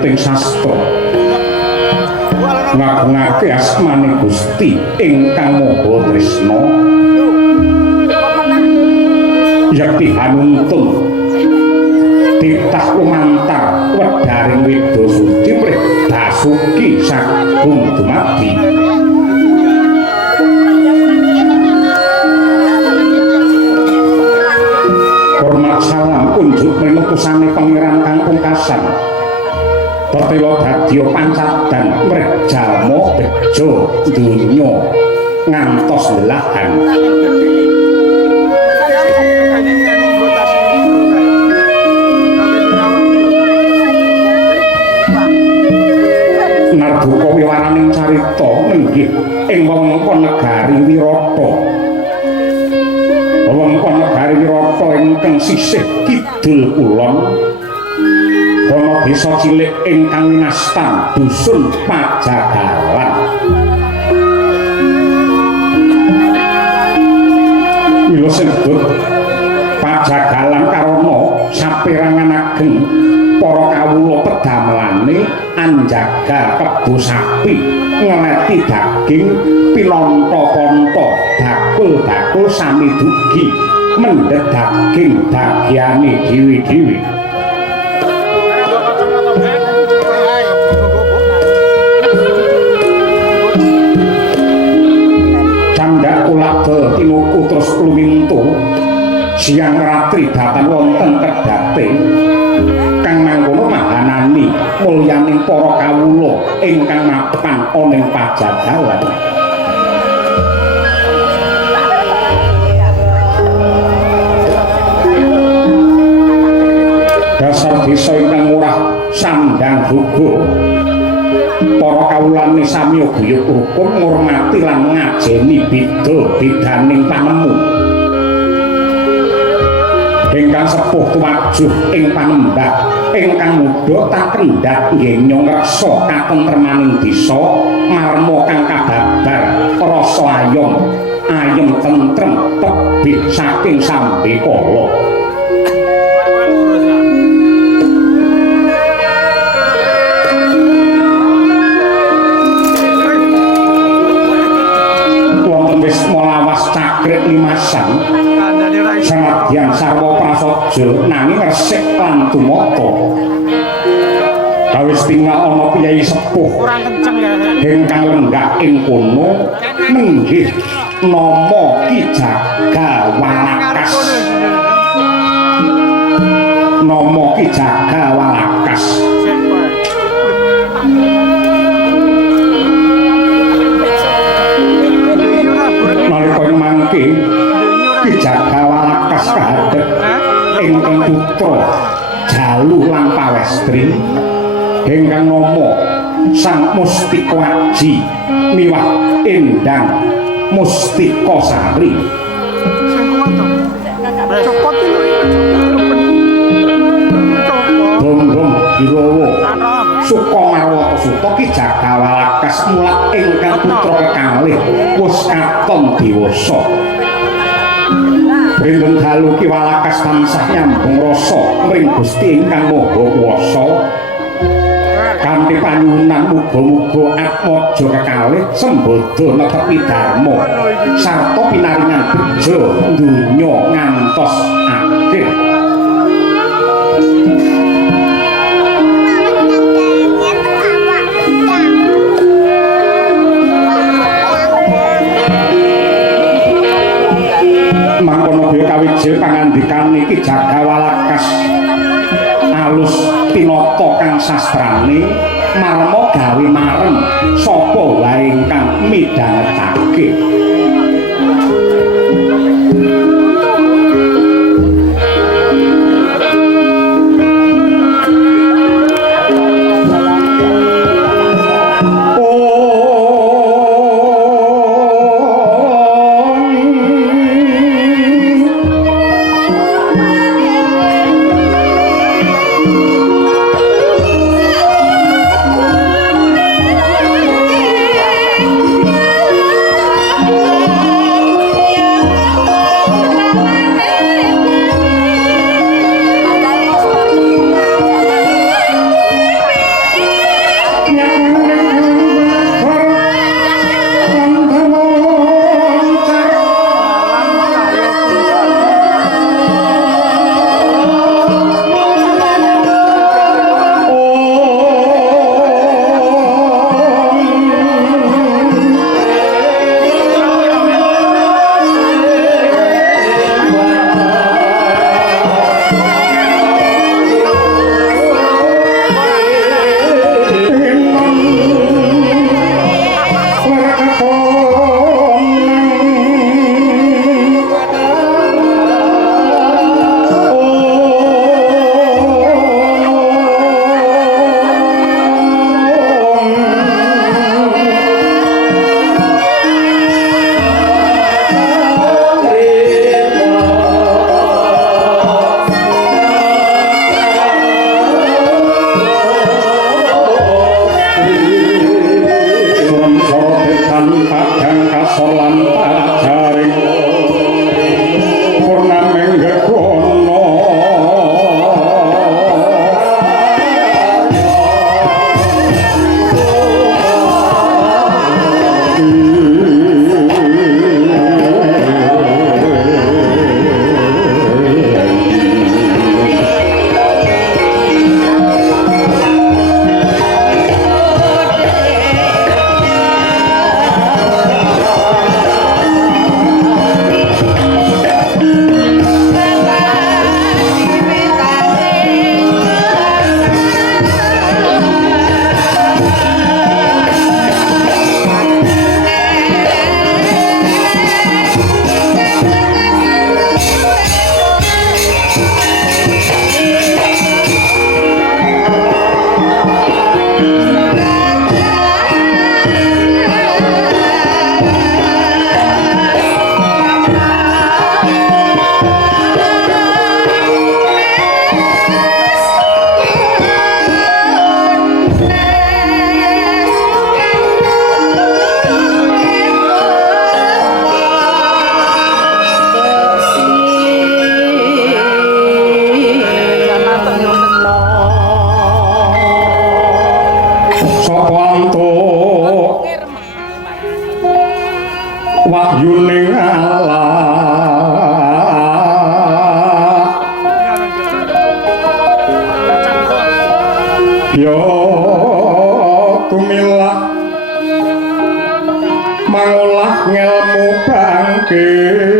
Gunting Sastra ngagungake asmane Gusti ingkang Maha Tresna yakti hanuntun titah lumantar wedaring Wida Suci Prih Basuki sagung dumadi hormat salam unjuk mrinutusane pangeran kang pungkasan Tetela dadya pancadan mrejalma bejo donya ngantos lelahan narbuka wiwaraning carita nenggih ing wewengkon negari Wirata wewengkon negari Wirata ingkang sisih kidul kulon ana desa cilik ingkang winastan dusun Pajagalan mila sebut Pajagalan karana saperangan ageng para kawula pedamelane anjaga kebo sapi ngleti daging pilanta-panta bakul-bakul sami dugi mendhet daging bagiane dhewe-dhewe candak kulabel tinuku terus lumintu siang ratri datan wonten kedate kang mangkono mahanani mulyaning para kawula ingkang mapan ana ing Pajagalan dasar desa ingkang murah sandang gugu para kawulane sami guyub rukun ngurmati lan ngajeni beda-bedaning panemu ingkang sepuh tuwajuh ing panembah ingkang muda tak kendhat nggih nyongreksa katentremaning desa marma kang kababar rasa ayem tentrem tebih saking sambekala wonten wis molawas cakrik limasan sanadyan sarwa prasaja nanging resik lan tumata kawis tinggal ana piyai sepuh ingkang lenggah ing kono nenggih nama Ki Jagawalakas nama Ki Jagawalakas nalika mangke Ki Jagawalakas kahadep ingkang putra Jalu lan Pawestri ingkang nama Sang Mustika Aji miwah Endang Mustika Sari Bom-bom Birawa Sukamarwata Suta Ki Jagawalakas mulat ingkang putra kekalih wis katon dewasa Brinten dalu Ki Walakas tansah nyambung rasa mring Gusti ingkang Maha Kuwasa kanthi panyuwunan muga-muga atmaja kekalih sembada netepi dharma sarta pinaringan bejo donya ngantos akhir mangkono biya kawijil pangandikane Ki Jagawalakas alus pinata kang sastrane marma gawe marem sapa wae ingkang midhangetake wahyuning Allah yo tumilah mangolah ngelmu bangkit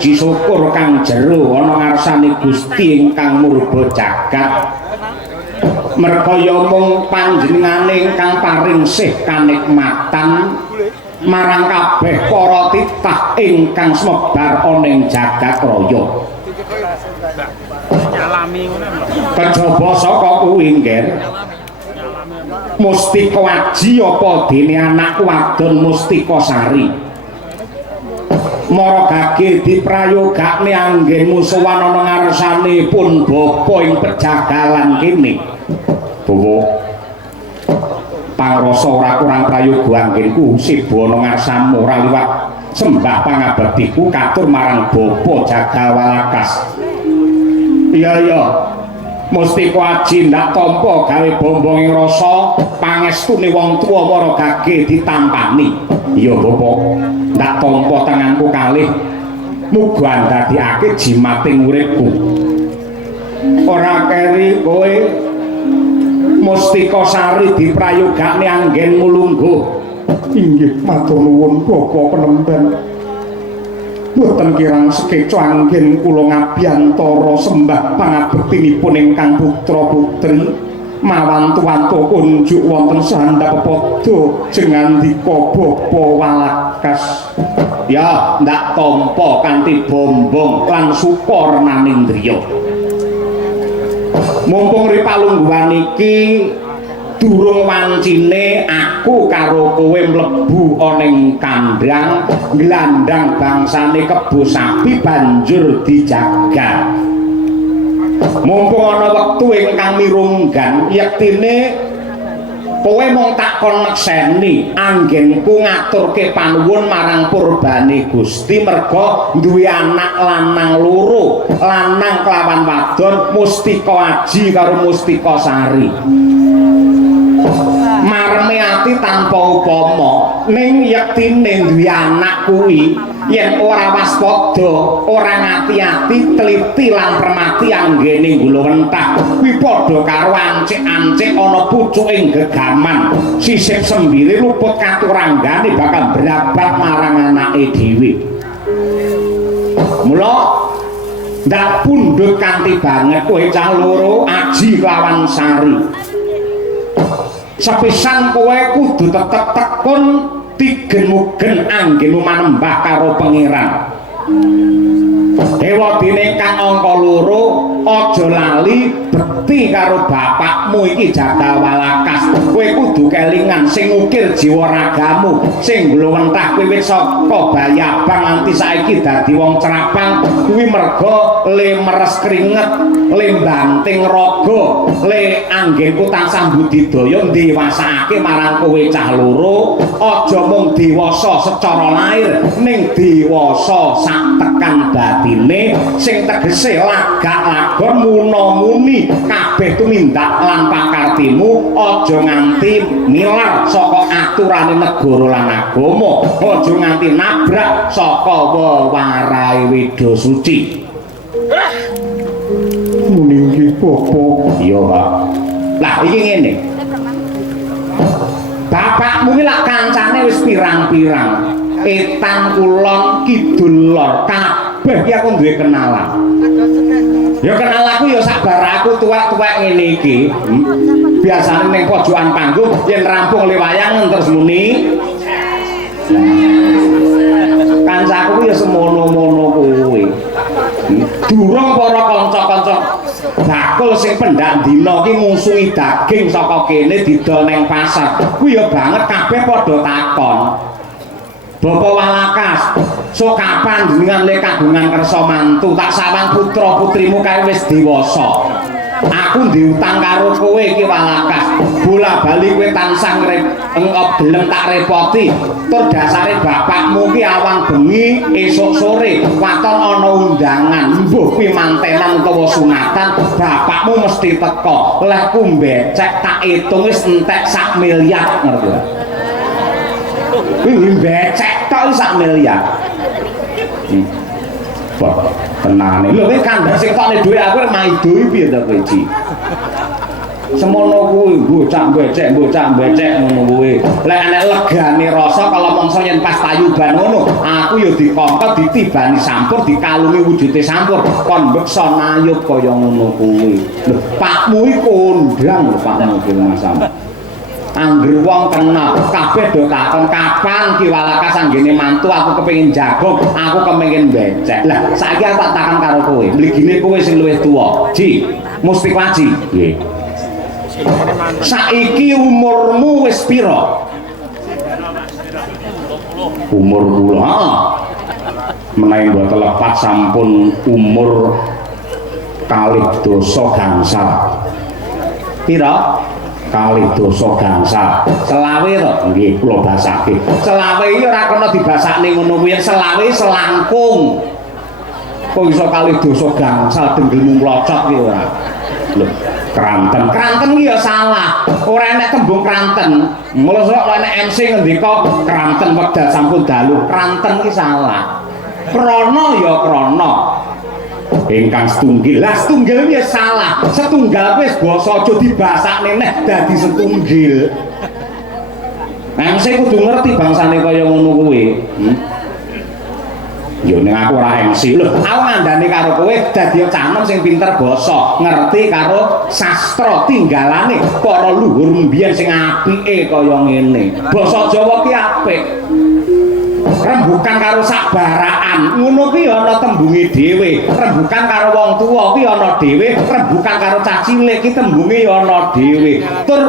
puji syukur kang jero ana ngarsane Gusti ingkang murba jagat merkaya mung panjenengane ingkang paring sih kanikmatan marang kabeh para titah ingkang sumebar ana ing jagat raya kejaba saka kuwi nggih Mustika Aji apa dene anak wadon Mustika Sari mara gage diprayogakne anggen musuhan ana ngarsane pun bapa ing pejagalan kene bawa pangrasa ora kurang prayoga anggenku sibu ana ngarsamu ora liwat sembah pangabektiku katur marang bapa Jagawalakas iya Mustika Aji ndak tampa gawe bombonging rasa pangestune wong tuwa mara gage ditampani iya bapa ndak tampa tanganku kalih muga ndadekake jimating uripku ora keri kowe Mustika Sari diprayogakne anggen mulungguh inggih matur nuwun Bapa Penemben boten kirang sekeca anggen kula ngabiyantara sembah pangabektinipun ingkang putra putri mawantu-wantu unjuk wonten sandhap padha jengandika Bapa Walakas ya ndak tampa kanthi bombong lan sukor nanindriya mumpung ripalungguhan iki durung wancine aku karo kowe mlebu ana ing kandhang nglandang bangsane kebo sapi banjur dijaga. Mumpung ana wektu ingkang mirunggan yektine kowe mung tak kon nekseni anggenku ngaturke panuwun marang purbane Gusti merga duwe anak lanang loro, lanang kelawan wadon Mustika Aji karo Mustika Sari. Marme ati tanpa upama ning yektine duwe anak kuwi yen ora waspada, ora ngati-ati, teliti lan permati anggene gulawentah kuwi padha karo ancik-ancik ana pucuking gegaman sisip sembire luput katuranggane bakal brabat marang anake dhewe. Mula ndak pundhut kanthi banget kowe cah loro Aji lawan Sari. Sepisan kowe kudu tetep tekun tigen-mugen anggenmu manembah karo pangeran. Dewa dene kang angka loro aja lali bekti karo bapakmu iki Jagawalakas. Kowe kudu kelingan sing ngukir jiwa ragamu, sing glowentah kowe wis saka Bayabang nganti saiki dadi wong Crapang kuwi merga le meres keringet, le banting raga, le anggenku tansah budidaya ndewasake marang kowe cah loro, aja mung dewasa secara lair ning dewasa sak tekan batine sing tegese lagak-lagon muna-muni kabeh tumindak lan pakartimu aja nganti milar saka aturane negara lan agama, aja nganti nabrak saka wewarahe Weda Suci. Muni iki apa? Iya, Pak. Lah iki ngene. Bapakmu ki lak kancane wis pirang-pirang. Etan kulon kidul lor kabeh ki aku duwe kenalan. Ya kenal aku ya sabar aku tuwek-tuwek ngene iki. Biasane ning pojokan panggung yen rampung le wayang terus muni. Kancaku ya semono-mono kowe. Durung para kanca-kanca bakul sing pendak dina ki ngusungi daging saka kene didol ning pasar. Kuwi ya banget kabeh padha takon. Bapak Walakas, so kapan jenengan le kagungan kersa mantu tak sawang putra putrimu kae wis dewasa. Aku diutang karo kowe iki Walakas. Bola-bali kowe tansah gelem tak repoti. Tur dasare bapakmu ki awang bengi esuk sore waton ana undangan, mbuh kuwi mantenan utawa sunatan, bapakmu mesti teka. Lehku mbecek tak itung wis entek 1 miliar ngerti. Kuwi becek tok 1 miliar. Wah, tenane. Lho kowe kandhang sing tokne dhuwit aku rek maido iki piye ta kowe iki? Semono kuwi bocah becek ngono kuwi. Lek nek legane rasa kalau mangsa yen pas tayuban ngono, aku ya dikongkot ditibani sampur dikalungi wujude sampur kon beksa nayub kaya ngono kuwi. Lho, pakmu iki kondang lho pakmu iki Mas Sam. Angger wong kenal kabeh do takon kapan Ki Walakas anggene mantu aku kepengin jagung, aku kepengin becek. Lah saiki aku tak takon karo kowe, mligine kowe sing luwih tuwa. Ji, Mustika Aji. Nggih. Saiki umurmu wis pira? Umur kula. Menawi mboten lepat sampun umur kalih dosa gangsal. Pira? Kalih dosa gangsal. Selawe to nggih kula basake. Selawe iki ora kena dibasakne ngono kuwi, selawe selangkung. Kok iso kalih dosa gangsal denggelmu mlocot ki ora. Lho, kranten. Kranten ki ya salah. Ora enek tembung kranten. Mula sok enek MC ngendika kranten wekdal sampun dalu. Kranten ki salah. Krana ya krana. Ingkang setunggil. Lah setunggil ya salah. Setunggal wis basa aja dibasakne neh dadi setunggil. MC kudu ngerti bangsane kaya ngono kuwi. Yo ning aku ora MC lho. Aku ngandani karo kowe dadi canem sing pinter basa, ngerti karo sastra tinggalane para luhur mbiyen sing apike kaya ngene. Basa Jawa ki apik. rembukan karo sabaraan ngono kuwi ana tembunge dhewe rembukan karo wong tuwa kuwi ana dhewe rembukan karo cah cilik ki tembunge ya ana dhewe tur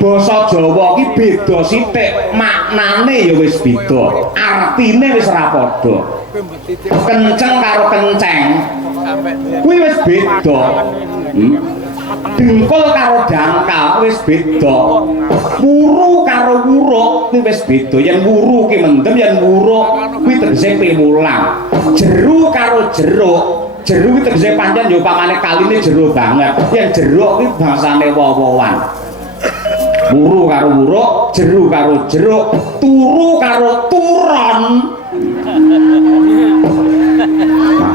basa Jawa ki beda sithik maknane ya wis beda artine wis ora padha kenceng karo kenceng kuwi wis beda dengkul karo dangkal wis beda wuru karo wuruk kuwi wis beda yen wuru ki mendem yen wuruk kuwi tegese piwulang jeru karo jeruk jeru kuwi tegese pancen ya upamane kaline jero banget yen jeruk kuwi bangsane wowoan wuru karo wuruk jeru karo jeruk turu karo turon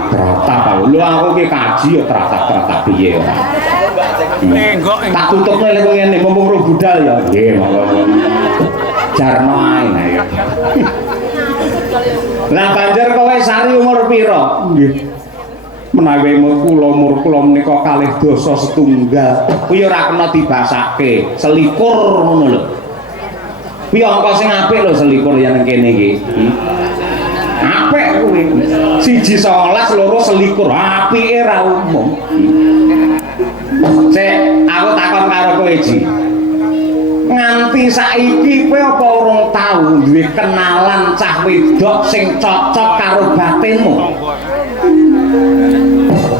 terata lho aku ki kaji ya terata piye ya tak tutupne lek ngene mumpung ro budal ya nggih monggo jarno ae ya lah banjur kowe sari umur pira nggih menawi umur kula menika kalih dasa setunggal kuwi ora kena dibasake selikur ngono lho kuwi angka sing apik lho selikur yen kene iki apik kuwi 1 19 loro selikur apike ra umum Cek, aku takon karo kowe Ji. Nganti saiki kowe apa urung tau duwe kenalan cah wedok sing cocok karo batinmu?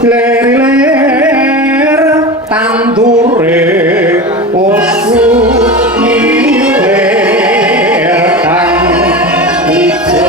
Ler tandure usuni ler tang ijo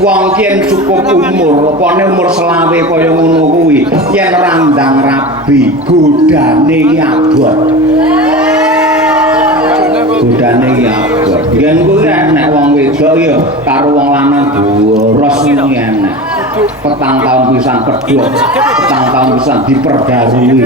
wong yen cukup umur apane umur selawe kaya ngono kuwi yen randang rabi godane iki abot yen kuwi nek wong wedok ya karo wong lanang boros ngene enak petang tahun pisan pedhot petang tahun pisan diperbarui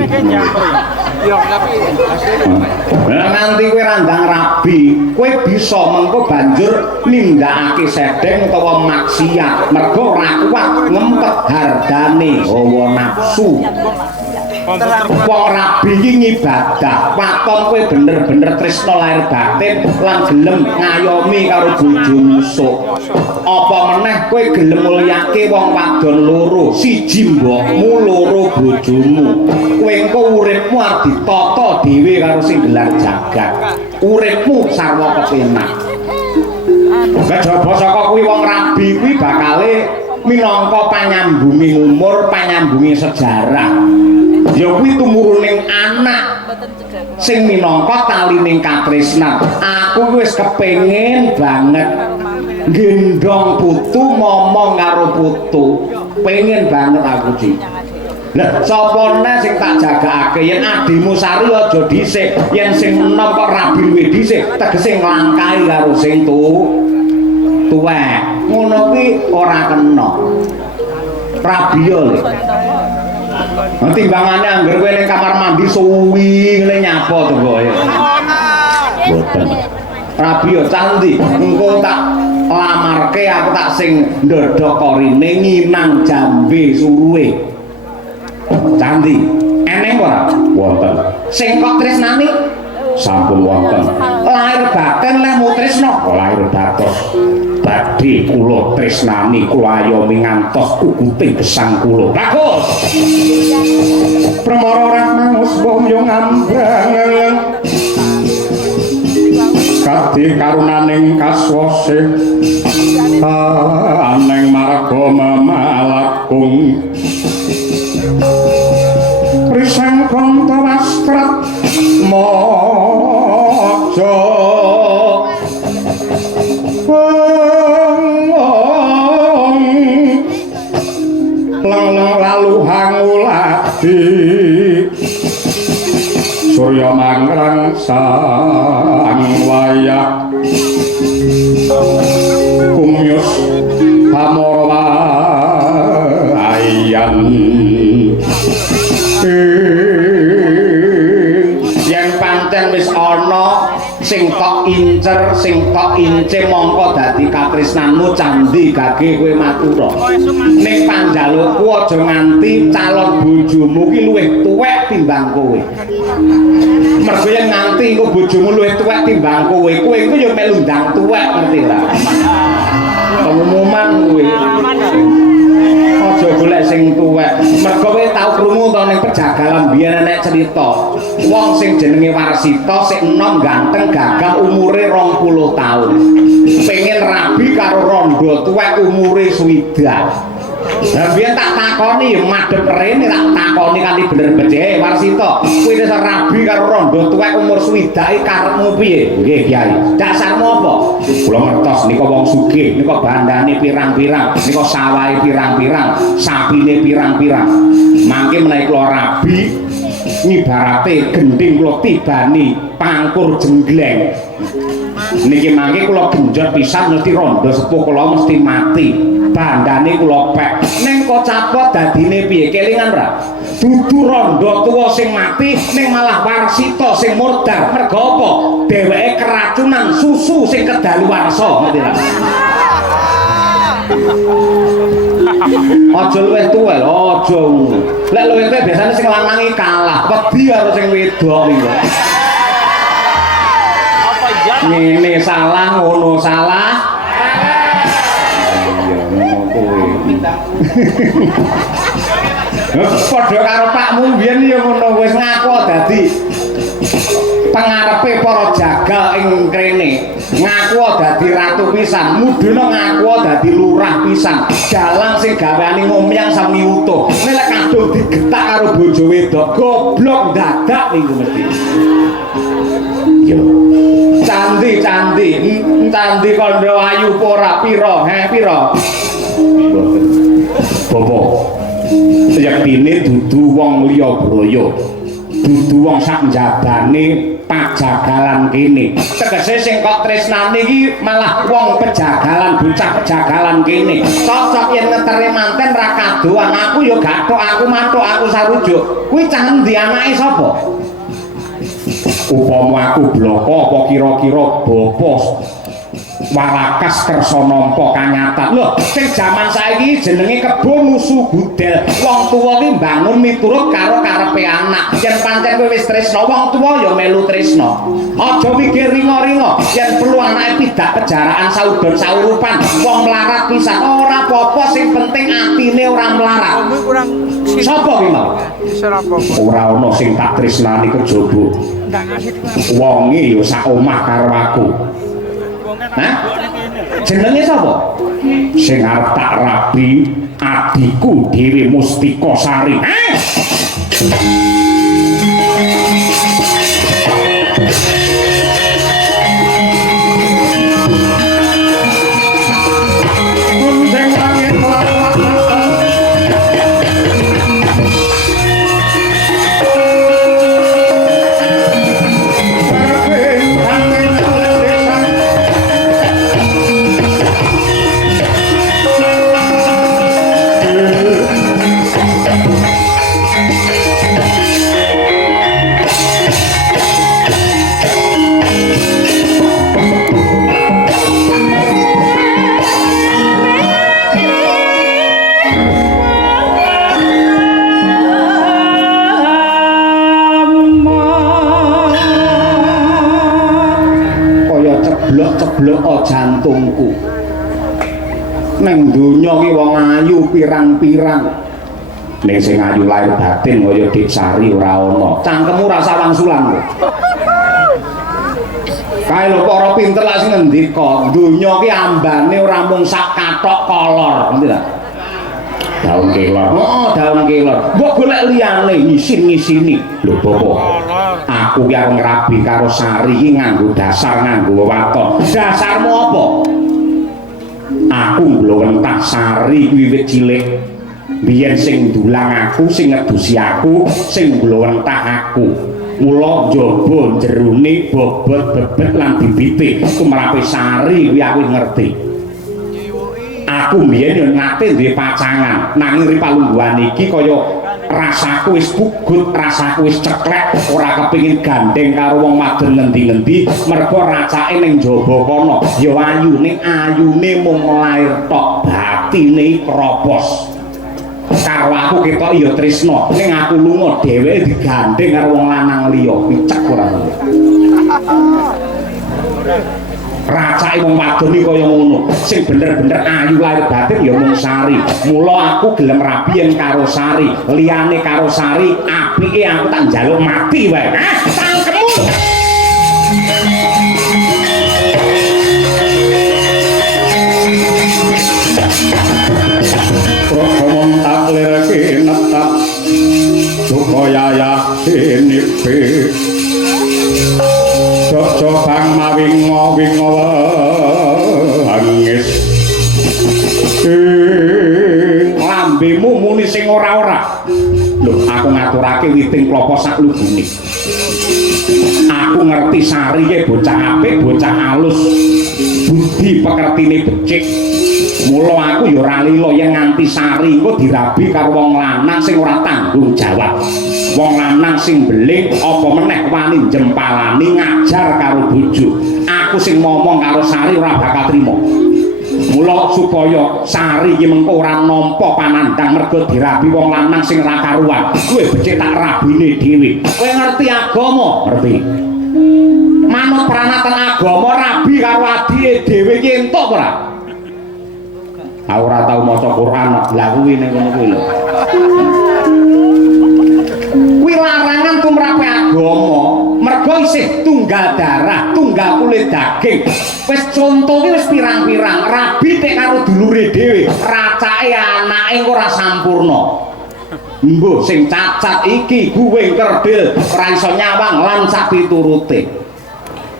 Lah nanti kowe randang rabi, kowe bisa mengko banjur nindakake sedeng utawa maksiat, mergo ora kuat ngempet hargane hawa nafsu. Wong rabi iki ngibadah, waton kowe bener-bener tresna lahir batin lan gelem ngayomi karo bojomu sok. Apa meneh kowe gelem mulyake wong wadon loro, siji mbokmu loro bojomu. Kowe engko uripmu arep ditata dhewe karo sing gelar jagat. Uripmu sarwa kepenak. Kejaba saka kuwi wong rabi kuwi bakale minangka panyambungi umur, panyambungi sejarah. Ya kuwi tumuruning anak sing minangka talining katresnan. Aku wis kepengin banget gendong putu momong karo putu. Pengen banget aku Ci. Lah sapa neh sing tak jagakake yen adimu Sari aja dhisik, yen sing enom kok rabi luwih dhisik, tegese nglangkahi karo sing tuwek. Ngono kuwi ora kena. Rabiya lho. Timbangane angger kowe ning kamar mandi suwi ngene nyapa to kok ya. Mboten. Rabiya candi engko tak lamarke aku tak sing ndodhok korine nginang jambe suruhe. Candi eneng ora? Wonten. Sing kok tresnani? Sampun wonten. Lair batin lemu tresna, lair dados. Badhe kula tresnani kula ayomi ngantos kukuting gesang kula. Bagus. Pramara rahmangus bomyo ngambrang. Kati karunaning kaswase aneng marga mamalakung risang konta wastrat mojo lang lalu hangulati surya mangrang sang wayah kumyus pamora ayan yen pancen wis ana sing kok incer sing kok ince mongko dadi katresnanmu candi gage kowe matura ning panjalukku aja nganti calon bojomu ki luwih tuwek timbang kowe mergo yen nganti engko bojomu luwih tuwek timbang kowe kowe iku ya melu ndang tuwek ngerti ora pengumuman kowe aja golek sing tuwek mergo kowe tau krungu to ning pejagalan biyen nek cerita wong sing jenenge Warsita sik enom ganteng gagah umure 20 taun pengen rabi karo rondo tuwek umure 60. Lah biyen tak takoni ya madhep rene tak takoni kanthi bener becike Warsita kowe wis rabi karo rondo tuwek umur 60 karepmu piye nggih Kyai dasarmu apa kula ngertos nika wong sugih nika bandane pirang-pirang nika sawahe pirang-pirang sapine pirang-pirang mangke menawi kula rabi ngibarate gending kula tibani pangkur jenggleng niki mangke kula genjot pisan mesti rondo sepuh kula mesti mati bandane kula pek ning kok capot dadine piye kelingan ra dudu rondo tuwa sing mati ning malah Warsita sing murdar mergo apa dheweke keracunan susu sing kedaluwarsa ngerti ra aja luwih tuwel aja lek luwih tuwel biasane sing lanangi kalah wedi karo sing wedok iki apa iya ngene salah ngono salah padha karo pakmu biyen ya ngono wis ngaku dadi pengarepe para jagal ing krene ngaku dadi ratu pisan mudhuna ngaku dadi lurah pisan dalang sing gaweane ngomyang sami utuh nek kadung digetak karo bojo wedok goblok dadak niku mesti yo candi kandha ayu ora pira pira bobo yaktine dudu wong liya braya dudu wong sak njabane pajagalan kene tegese sing kok tresnane iki malah wong pejagalan bocah pejagalan kene cocok yen ngeteri manten ra kadoan aku ya gathok aku mathuk aku sarujuk kuwi candi anake sapa upama aku bloko apa kira-kira bapa Walakas kersa nampa kanyatan lho sing jaman saiki jenenge kebo musuh gudel wong tuwa ki mbangun miturut karo karepe anak yen pancen kowe wis tresna wong tuwa ya melu tresna aja mikir ringo-ringo yen perlu anake pidak pejaraan saudon saurupan wong melarat pisan ora apa-apa sing penting atine ora melarat sapa ki mau ora ana sing tak tresnani kejaba wonge ya sak omah karo aku. Hah? Jenenge sapa? Sing arep tak rabi adikku Dewi Mustika Sari. jantungku. Neng donya ki wong ayu pirang-pirang. Ning sing ayu lahir batin kaya Dik Sari ora ana. Cangkemmu rasa wangsulan kok. Kae lho para pinter lak sing ngendika, donya ki ambane ora mung sak kathok kolor, ngerti ta? Daun kelor. Heeh, daun kelor. Mbok golek liyane ngisin-ngisini. Lho, Bapak. Aku ki arep ngrabi karo Sari ki nganggo dasar nganggo wewaton. Dasarmu apa? Aku mblowentah Sari wiwit cilik. Biyen sing dulang aku, sing ngedusi aku, sing mblowentah aku. Mula njaba jerone bobot bebet lan bibite kumrape Sari kuwi aku ngerti. Aku mbiyen yo nate duwe pacangan, nanging ripalungguhan iki kaya rasaku wis pugut, rasaku wis ceklek, ora kepengin gandeng karo wong wadon ngendi-ngendi mergo racake ning jaba kono. Ya ayu ning ayune mung lair tok, batine kropos. Karo aku ketok ya tresna, ning aku lunga dheweke digandeng karo wong lanang liya, picek ora. Racake wong wadon iki kaya ngono. Sing bener-bener ayu lahir batin ya mung Sari. Mula aku gelem rabiyen karo Sari. Liyane karo Sari, apike aku tak njaluk mati wae. Tangkemu. Prokomon tak lirake netap supaya nipe cocok bang mawingo angis lambemu muni sing ora-ora. Lho, aku ngaturake witing klapa sak lubune. Aku ngerti Sari ki bocah apik, bocah alus, budi pekertine becik. Mula aku ya ora lila yen nganti Sari engko dirabi karo wong lanang sing ora tanggung jawab. Wong lanang sing beling apa meneh wani jempalani ngajar karo bojo. Aku sing ngomong karo Sari ora bakal trima. Mula supaya Sari iki mengko ora nampa panandang mergo dirabi wong lanang sing ora karuan. Kowe becik tak rabine dhewe. Kowe ngerti agama? Ngerti. Manut pranatan agama rabi karo adike dhewe ki entuk ora? Aku ora tau maca Quran, lha kuwi ning ngono kuwi lho. Kuwi larangan tumrape agama, mergo isih tunggal darah, tunggal kulit daging. Wis contoh ki wis pirang-pirang, rabi tek karo dulure dhewe, racake anake ora sampurna. Mbuh sing cacat iki guwing kerdil, ora iso nyawang lan sak piturute.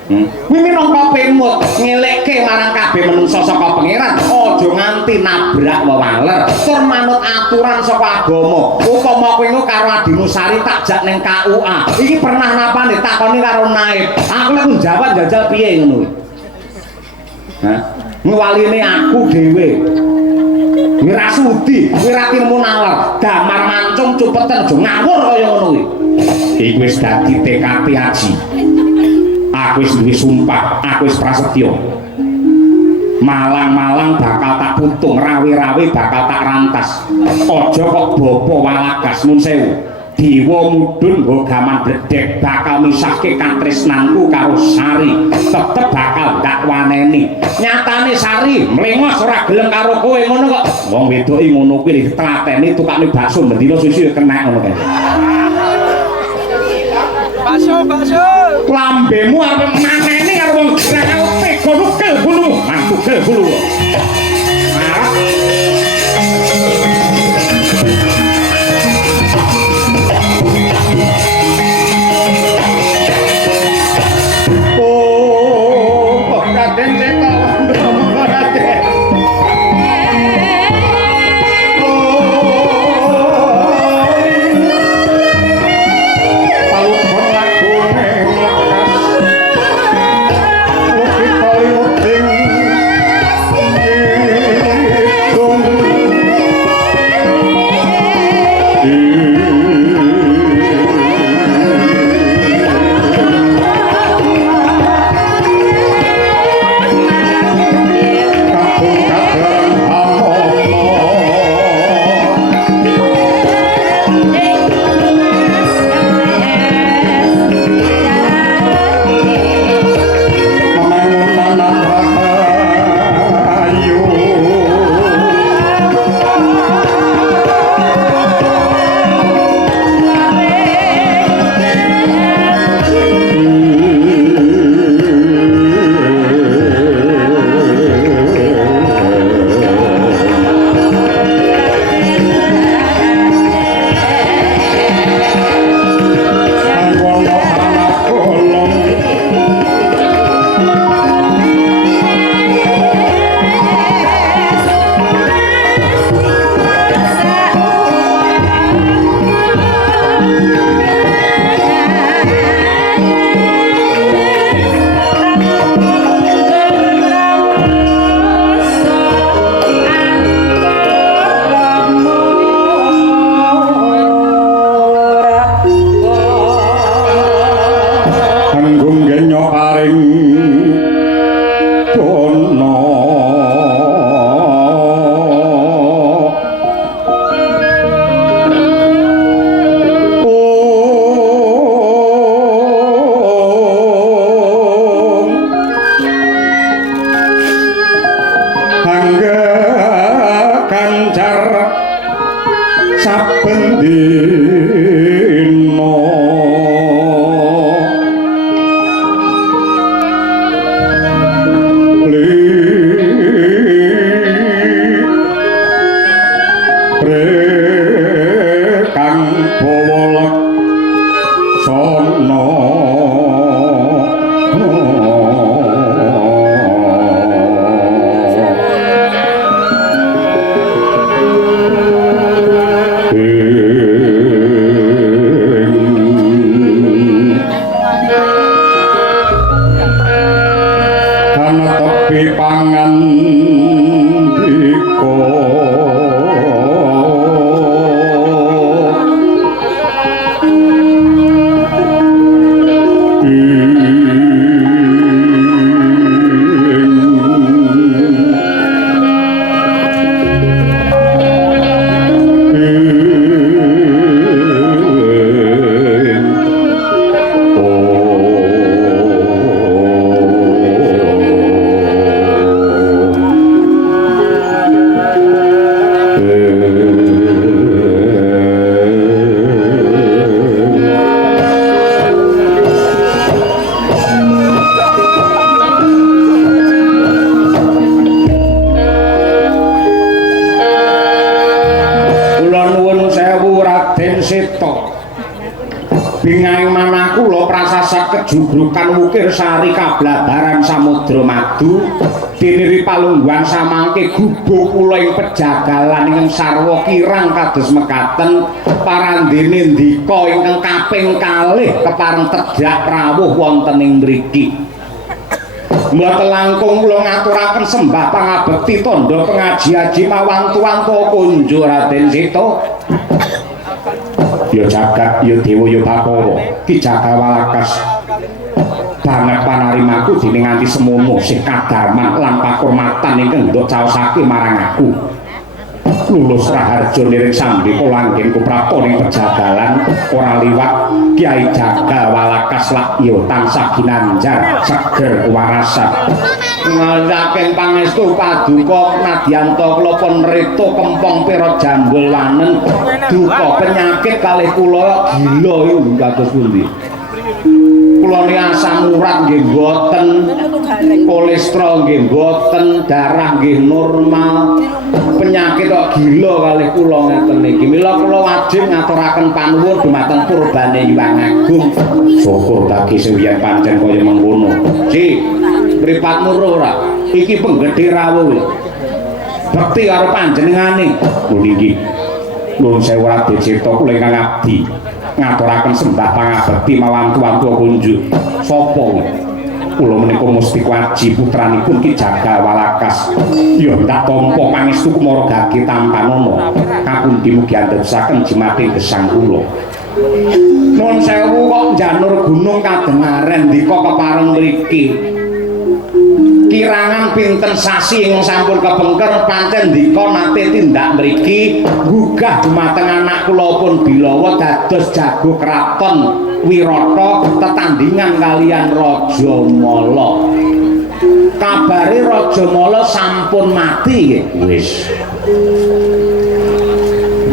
Kuwi minangka pemut ngelekke marang kabeh manungsa saka pangeran, aja nganti nabrak wewaler tur manut aturan saka agama. Upama kowe engko karo adimu Sari takjak ning KUA, iki pernah napane takoni karo naib, aku lek njawab jajal piye ngono kuwi. Hah? Ngwaline aku dhewe. Ora sudi, kowe ra tilmu nalar, damar mancung cupeten aja ngawur kaya ngono kuwi. Iki wis dadi tekad haji. Aku wis duwe sumpah, aku wis prasetya. Malang-malang bakal tak putung, rawe-rawe bakal tak rantas. Aja kok bapa walagas nun sewu. Dewa mudhun nggo gaman bledek bakal misahke katresnanku karo Sari. Tetep bakal tak waneni. Nyatane Sari mlengos ora gelem karo kowe ngono kok. Wong wedoke ngono kuwi ditlateni tukane bakso mendina susu kena ngono kae. Bakso. Lambemu arep maneni karo wong graut tega nukel bulu, mantu gel bulu. Oh, kok kaden cekal Raden. saben dina kang bawa sono ana tepi pangan bingaing manah kula prasasat kejubrukan wukir sari kablabaran samudra madu diniri palungguhan samangke gubuk kula ing pejagalan ingkang sarwa kirang kados mekaten parandene ndika ingkang kaping kalih kepareng tedhak rawuh wonten ing mriki. Mboten langkung kula ngaturaken sembah pangabekti tandha pengaji-aji mawantu-wantu kunjuk Raden Seta. Ya jagat ya dewa ya Bathara Ki Jagawalakas banget panarimaku dene nganti semono sing kadarman lan pakurmatan ingkang nduk caosake marang aku. Lulus Raharja niring sambika langgengku prapta ning pejagalan ora liwat Kyai Jagawalakas lak ya tansah ginanjar seger warasan. Saking pangestu paduka Nadyanto kula pun rita kempong pira jambul wanen duka penyakit kalih kula gila iku kados pundi. Kula niki asam urat nggih mboten, kolesterol nggih mboten, darah nggih normal. Penyakit kok gila kalih kula ngeten niki. Mila kula wajib ngaturaken panuwun dumateng Purbane Hyang Agung. Syukur dadi sewiyan pancen kaya mengkono. Si mripatmu ora iki penggedhe rawuh bekti karo panjenengane lho niki nuwun sewu Raden Seta kula ingkang abdi ngaturaken sembah pangabekti mawantu-wantu kunjuk sapa kula menika Musti Kwaji putranipun Ki Jagawalakas ya tak tampa pangestu kumara gage tampanana kapundi mugi andadosaken jimating gesang kula. Nuwun sewu kok janur gunung kadengaren ndika kepareng mriki. Kirangan pinten sasi ing sampun kepengker pancen ndika nate tindak mriki gugah dumateng anak kula pun Bilawa dados jago kraton Wirata tetandingan kalian Raja Mala. Kabare Raja Mala sampun mati wis.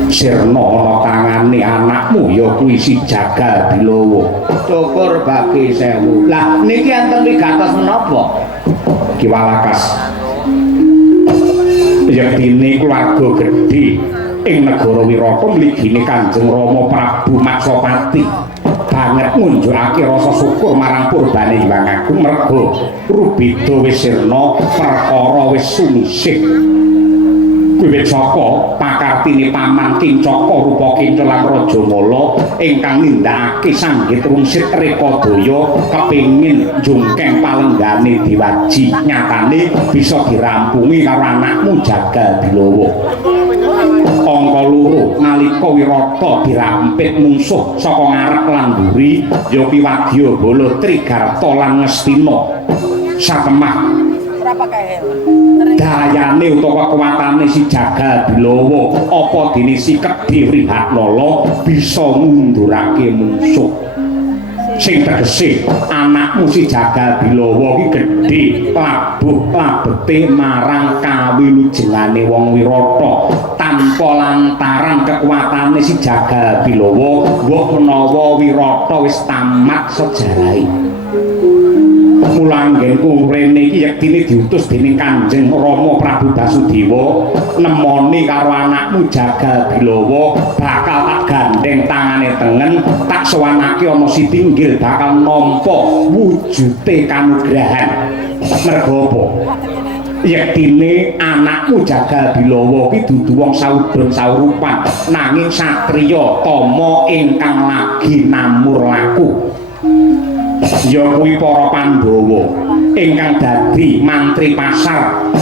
Sirna ana tangane anakmu ya kuwi si Jagal Bilawa. Syukur bagi sewu. Lah niki enten wigatos menapa? Ki Walakas yektine keluarga gedhe ing negara Wirata mligine Kanjeng Rama Prabu Maksapati banget ngunjukake rasa syukur marang Purbane Hyang Agung merga Rubida wis sirna perkara wis sumisih. Wiwit saka pakartine paman Kincaka rupa Kinca lan Raja Mala ingkang nindakake sanggit rungsit Rekadaya kepingin jungkeng palenggane diwaji nyatane bisa dirampungi karo anakmu Jagal Bilawa. Angka loro nalika Wirata dirampit mungsuh saka ngarep lan mburi ya Piwadya Bala Trigarta lan Ngastina satemah dayane utawa kekuatane si Jagal Bilawa apa dene si Kedhi Wrihatnala bisa ngundurake mungsuh. Sing tegese anakmu si Jagal Bilawa iki gedhe labuh labete marang kawilujengane wong Wirata tanpa lantaran kekuatan purane si Jagal Bilawa mbok menawa Wirata wis tamat sejarahe. Mulanggenku rene iki yektine diutus dening Kanjeng Rama Prabu Basudewa nemoni karo anakmu Jagal Bilawa bakal tak gandeng tangane tengen tak sowanake ana Sitinggil bakal nampa wujude kanugrahan. Mergo apa? Yektine anakmu Jagal Bilawa ki dudu wong saudon saurupan nanging satriya tama ingkang lagi namur laku. Ya kuwi para Pandhawa ingkang dadi mantri pasar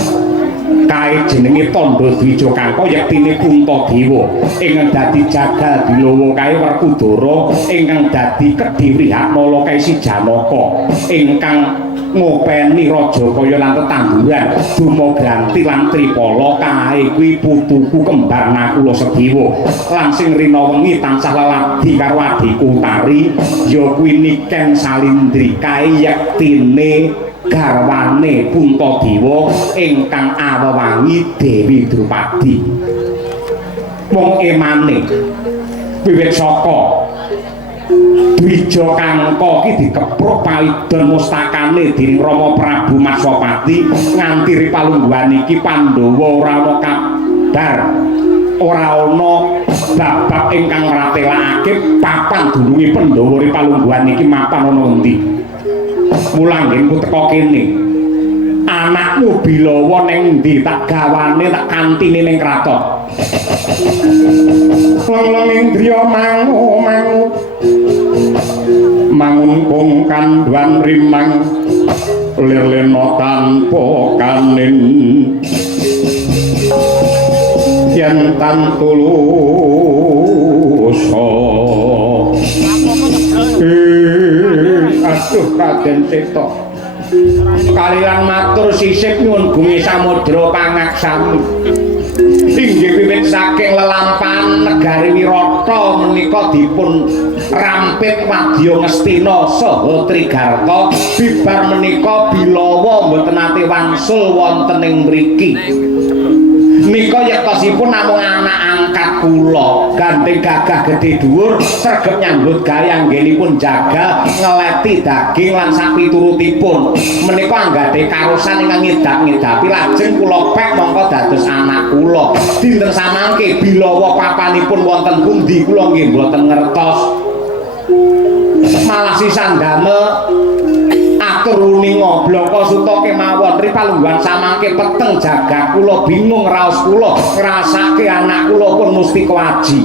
kae jenenge Tandha Dwija Kangka yektine Puntadewa ingkang dadi Jagal Bilawa kae Werkudara ingkang dadi Kedhirihatmala kae si Janaka ingkang ngopeni Rajakaya lan tetangguran Dumagranti lan Tripala kae kuwi putuku kembar Nakula Sedewa lan sing rina wengi tansah leladi karo adhiku Utari ya kuwi Niken Salindri kae yektine garwane Puntadewa ingkang awewangi Dewi Drupadi. Wong emane wiwit saka Dwija Kangka ki dikepruk paidon mustakane dening Rama Prabu Maswapati nganti ripalungguhan iki Pandhawa ora ana kabar ora ana babak ingkang ratelakake papan dununge Pandhawa ripalungguhan iki mapan ana endi. Mulanggenku teka kene anakmu Bilawa ning endi tak gawane tak kantine ning kraton. Leng indriya mangu mangun kung kandhuan rimang lirlena tanpa kanin yen tan tulusa aduh Raden Seta kaliyan matur sisip nyuwun bumi samudra pangaksami inggih wiwit saking lelampahan negari Wirata menika dipun rampit wadya Ngastina saha Trigarta bibar menika Bilawa mboten nate wangsul wonten ing mriki. Nika yektosipun namung anak angkat kula gandeng gagah gedhe dhuwur sregep nyambut gawe anggenipun jagal ngeleti daging lan sapiturutipun menika anggadhe karosan ingkang ngidap-ngidapi lajeng kula pek mongko dados anak kula dinten samangke Bilawa papanipun wonten pundi kula nggih mboten ngertos malah sisan damel atur uninga blaka suta kemawon ripalungguhan samangke peteng jagat kula bingung raos kula ngrasake anak kula pun Mustika Aji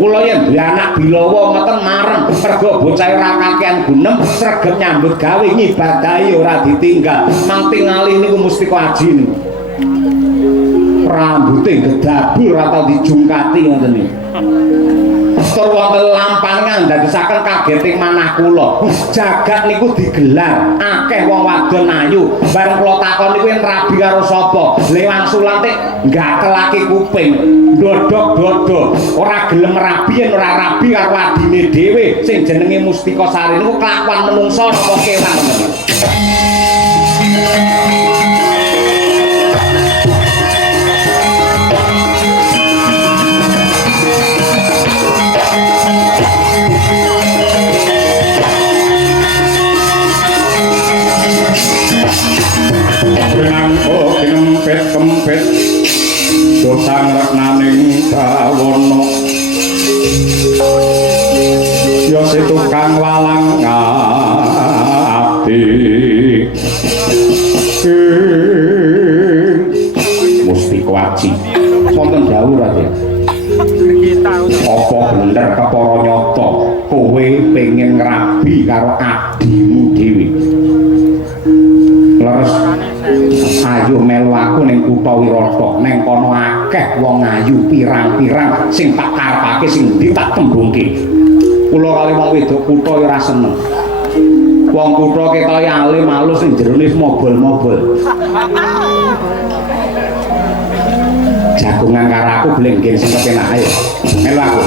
kula yen duwe anak Bilawa ngoten marem merga bocah ora kakehan gunem sregep nyambut gawe ngibadahi ora ditinggal mangtingali niku Mustika Aji niku rambute gedabul ora tau dijungkati ngoten niku tur wonten lampangan dadosaken kageting manah kula jagat niku digelar akeh wong wadon ayu bareng kula takon niku yen rabi karo sapa lewang sulantik nggakelake kuping ndodok dodo ora gelem rabi yen ora rabi karo adine dhewe sing jenenge Mustika Sari niku kelakuan menungsa napa kewan Renangko kinempet-kempet dosang reknaning bawana ya setukang walang ati Mustika Aji wonten dawuh Raden apa bener kepara nyata kowe pengen ngrabi karo adimu dhewe leres ayo melu aku ning kutha Wirata ning kono akeh wong ayu pirang-pirang sing tak karepake sing ndi tak tembungke kula kali wong wedok kutha ora seneng wong kutha ketoke alim alus sing jerone mobol-mobol jagungan karo aku blenggen sing kepenak ayo melu aku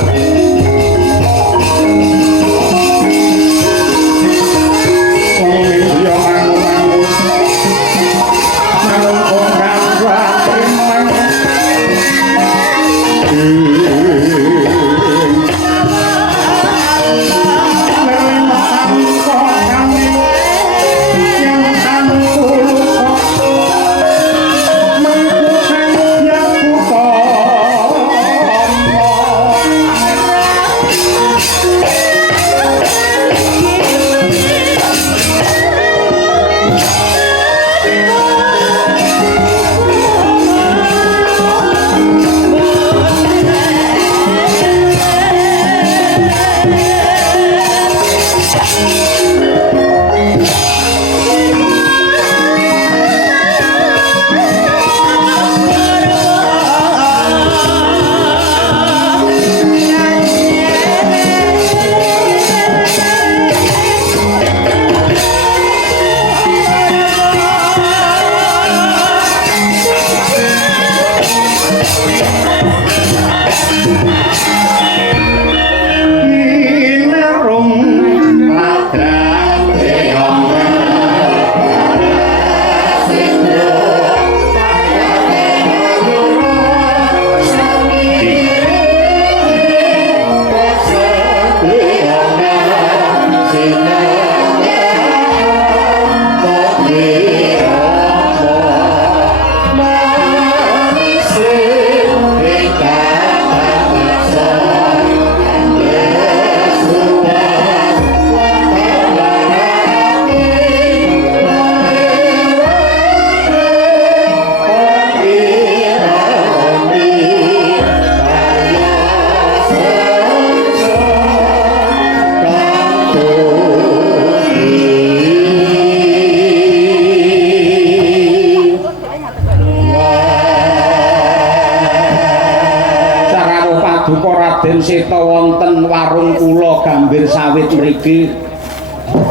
Raden Seta wonten warung kula Gambir Sawit mriki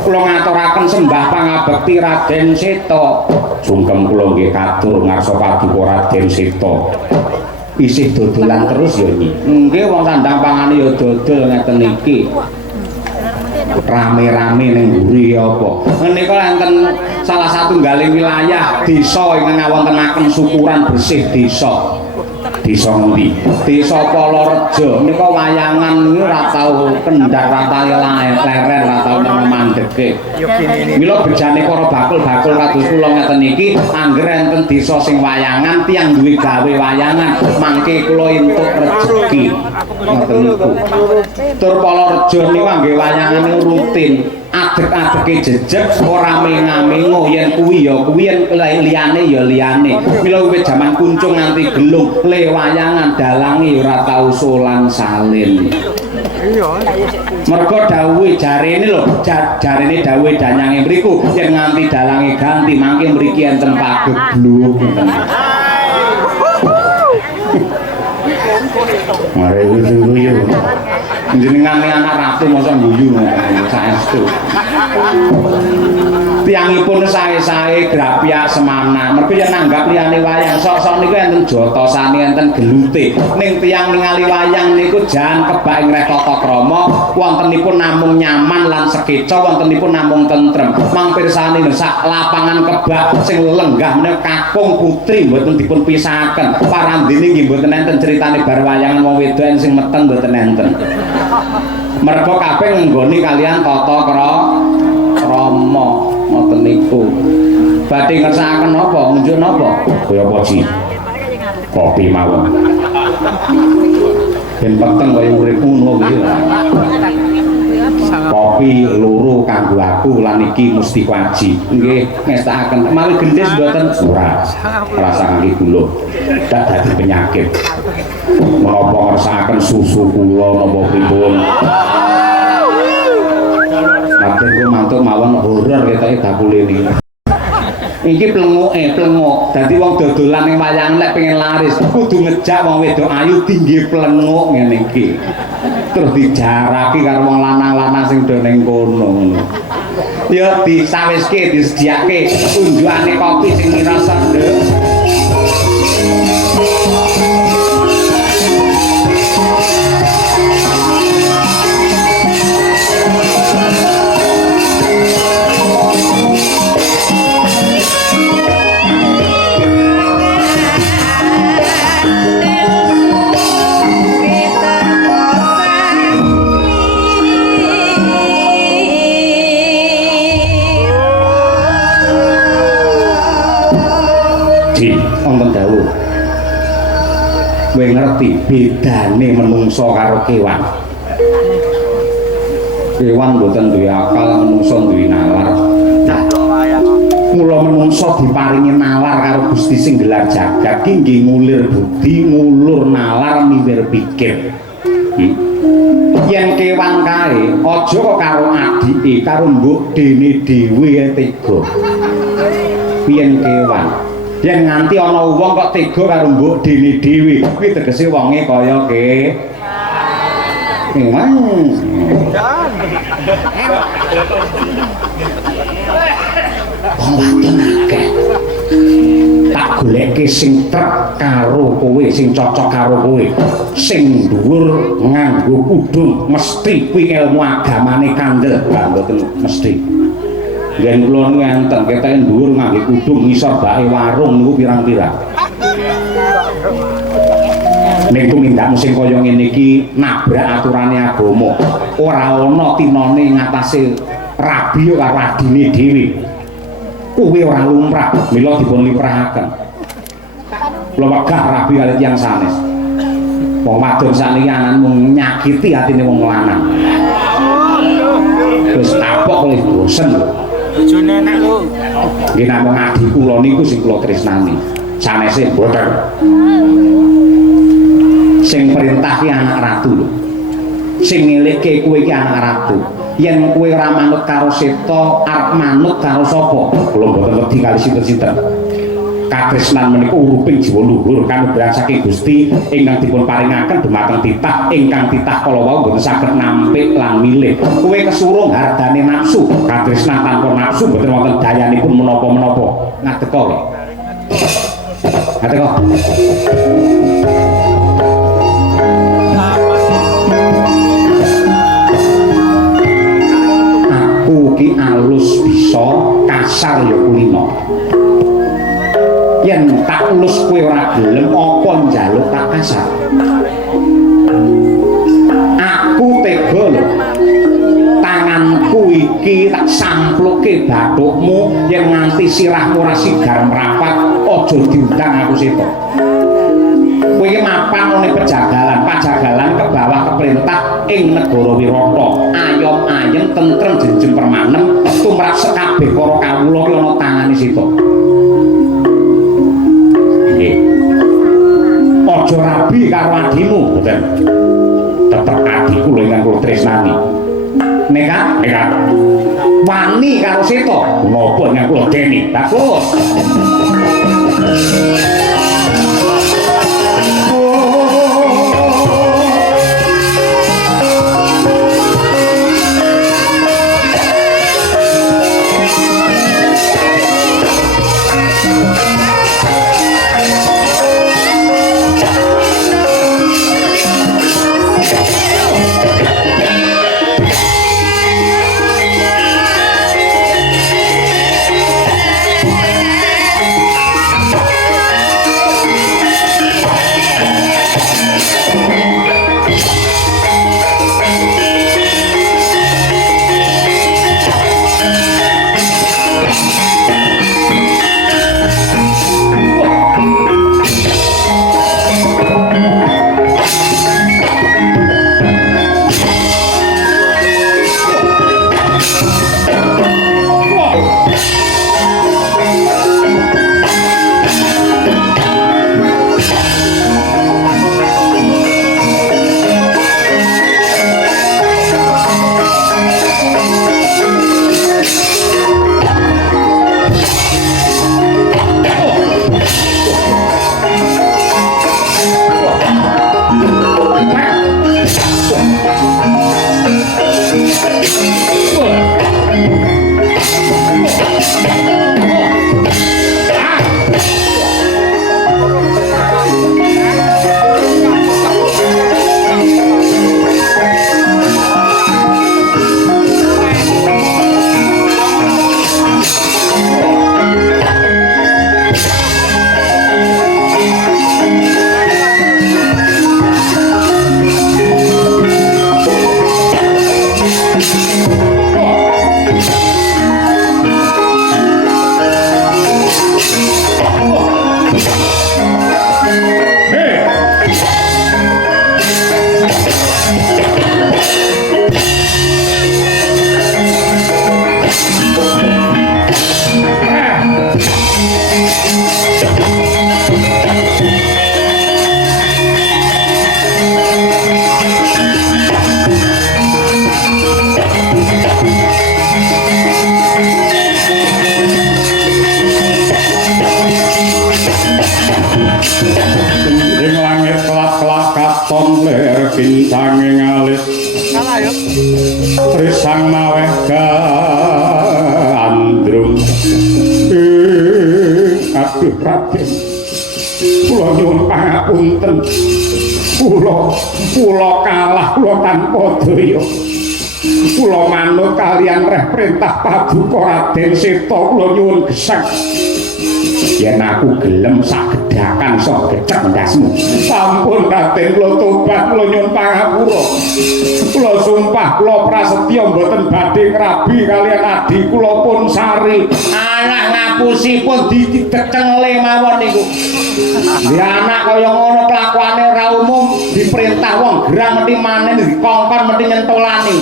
kula ngaturaken sembah pangabekti Raden Seta. Sungkem kula nggih katur ngarsa paduka Raden Seta. Isih dodolan terus ya nyi. Nggih wong sandang pangane ya dodol ngeten iki. Rame-rame ning mburi apa. Menika enten salah satunggaling wilayah desa ingkang ngawontenaken syukuran bersih desa. Desa ngendi? Desa Polorejo nika wayangan niku ora tau kendhar ora tau leren ora tau mandheke. Mila bejane para bakul-bakul kados kula ngeten iki angger enten desa sing wayangan tiyang duwe gawe wayangan mangke kula entuk rejeki. Ngoten niku. Tur Polorejo niku angge wayangan rutin. Adek-adeke jejeg ora menga-mengo yen kuwi ya kuwi yen liyane ya liyane. Mila wiwit jaman kuncung nganti gelung le wayangan dalange ora tau solan salin. Iya. Mergo dawuhe jarene lho, jarene dawuhe danyange mriku yen nganti dalange ganti mangke mriki enten pagebluk ngoten. Mare guyu. Jenengane anak ratu masa guyu saestu. Tiyangipun sae-sae grapyak semana. Mergo yen nanggap liyane wayang sok-sok niku enten jotosane enten gelute. Ning tiyang ningali wayang niku jan kebak ing tata krama, wontenipun namung nyaman lan sekeca, wontenipun namung tentrem. Mang pirsani sak lapangan kebak sing lenggah menika kakung putri mboten dipun pisahaken. Parandene nggih mboten enten critane bar wayangan wong wedoken sing meteng mboten enten. Mergo kabeh nggoni kalian tata krama ngoten niku. Badhe ngersakaken napa? Ngunjuk napa? Kaya apa sih? Kopi mawon. Ben peteng kaya urip ngono iki. Kopi loro kanggo aku lan iki mesti waji. Nggih, ngestakaken. Mawi gendhis mboten ora. Rasa kangge kula. Dak dadi penyakit. Menapa ngersakaken susu kula napa pripun? Raden ku mantuk mawon horor ketoke bakule niki. Iki plenguk. Dadi wong dodolan ning wayangan nek pengen laris kudu ngejak wong wedok ayu tinggi plenguk ngene iki. Terus dijaraki karo wong lanang-lanang sing do ning kono. Ya disawiske, disediake unjukane kopi sing ngrasa nduk. Wonten dawuh. Kowe ngerti bedane menungso karo kewan. Kewan mboten duwe akal, menungso duwe nalar. Mula menungso diparingi nalar karo Gusti sing gelar jagat ki nggih ngulir budi, ngulur nalar, miwir pikir. Yen kewan kae aja kok karo adike, karo mbok dene dhewe tega. Yen kewan yen nganti ana wong kok tega karo mbok dene dhewe kuwi tegese wonge kaya kewan. Wong wadon akeh. Tak goleke sing trep karo kowe, sing cocok karo kowe. Sing dhuwur nganggo kudung mesti kuwi ilmu agamane kandel, mboten mesti. Yen kula niku enten keteke dhuwur ngangge kudung ngisor bae warung niku pirang-pirang. Ning tumindak sing kaya ngene iki nabrak aturane agama. Ora ana tinane ngatasé rabi karo adine dhewe. Kuwi ora lumrah, mila dipun liprahaken. Kula wegah rabi kali tiyang sanes. Wong wadon sakniki anan mung nyakiti atine wong lanang. Terus kapok oleh bosen. Bojone enak lho. Nggih namung adi kula niku sing kula tresnani. Sanese mboten. Sing perintah ki anak ratu lho. Sing ngelikke kowe ki anak ratu. Yen kowe ora manut karo Seta, arep manut karo sapa? Kula mboten ngerti kali sinten-sinten. katresnan menika uruping jiwa luhur kanugrahan saking Gusti ingkang dipun paringaken dumateng titah ingkang titah kala wau boten saged nampik lan milih kowe kesurung hardane nafsu katresnan tanpa nafsu boten wonten dayanipun menapa-menapa ngadeka kowe ngadeka aku ki alus bisa kasar ya kulino yen tak ulus kowe ora gelem apa njaluk tak kasar aku tega lho tanganku iki tak sampluke bathukmu yen nganti sirahmu ora sigar merapat aja diundang aku seto kowe iki mapan ning pajagalan ke bawah keperintah ing negara Wirata ayom-ayem tentrem jenjeng permanen tumrap sekabeh para kawula ki ana tangane seto aja rabi karo adimu mboten tetep adiku lho ingkang kula tresnani nekat wani karo seto napa ingkang kula deni bagus bintanging alit trisang maweh gandrung aduh Raden kula nyuwun pangapunten kula kalah kula tanpa daya kula manut kalian reh perintah Paduka Raden Seta kula nyuwun gesang yen aku gelem sagedhakan sok gecek ndasmu sampun Raden kula tobat kula nyuwun pangapura kula sumpah kula prasetya mboten badhe ngrabi kalian adi kula pun sari anak ngapusipun dicengele mawon niku ya anak kaya ngono kelakuane ora umum diperintah wong gerang mesti manen dikongkon mesti nyentolani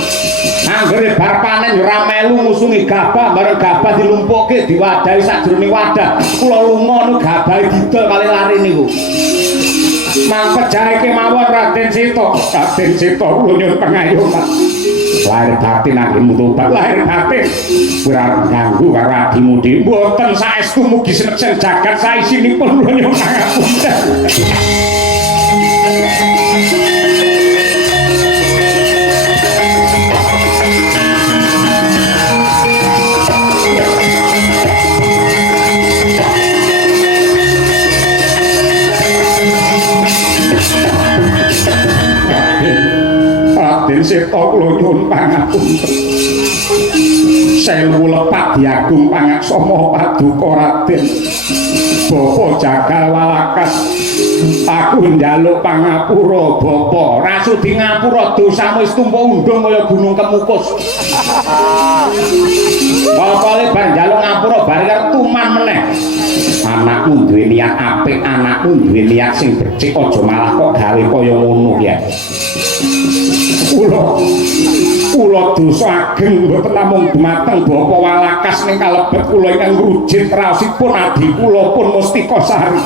anggere bar panen ora melu ngusungi gabah bareng gabah dilumpukke diwadahi sajroning wadah kula lunga nu gabah didol kali lari niku Mang pejahe kemawon Raden Sita. Raden Sita kula nyuwun pangayoman. Lahir batin anggen mutobat lahir batin. Ora ganggu karo adimu dhewe. Mboten saestu mugi seneksen jagat saisinipun kula nyuwun pangapunten. Raden Sita kula nyuwun pangapunten. Sewu lepat diagung pangaksama paduka Raden. Bapa Jagal Walakas, aku njaluk pangapura Bapa. Rasudi ngapura dosamu wis tumpuk undung kaya gunung Kemukus. Bapa le bar njaluk ngapura bar arep tuman meneh. Anakmu duwe niat apik, anakmu duwe niat sing becik, aja malah kok gawe kaya ngono ya. Kula dosa ageng mboten namung dumateng Bapa Walakas ning kalebet kula ingkang ngrujit raosipun adi kula pun Mustika Sari.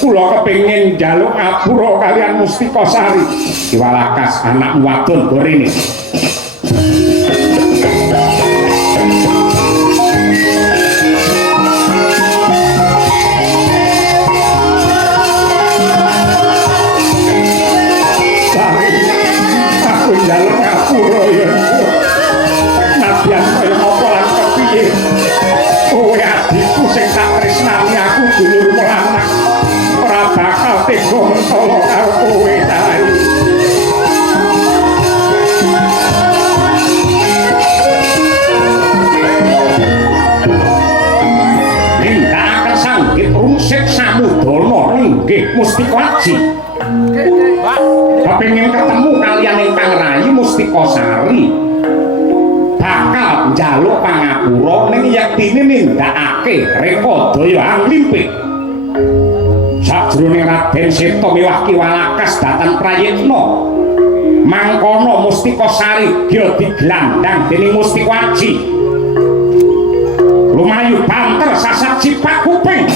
Kula kepengin njaluk ngapura kalian Mustika Sari. Ki Walakas anakmu wadon gorene. Aku njaluk ngapura ya. Nadyan kaya apa lan kepiye? Kowe adikku sing tak tresnani aku dulur melanak. Ora bakal tega mentala karo kowe ta. Nindakaken sanggit rungsik samudana inggih Mustika Aji. Kepengin ketemu kalian ingkang rayi Mustika Sari. Bakal njaluk pangapura ning yektine nindakake rekodaya anglimpik. Sajroning Raden Sita miwah Ki Walakas dhateng prayitna. Mangkono Mustika Sari dia diglandang dening Mustika Aji. Lumayu banter sasat cipak kuping.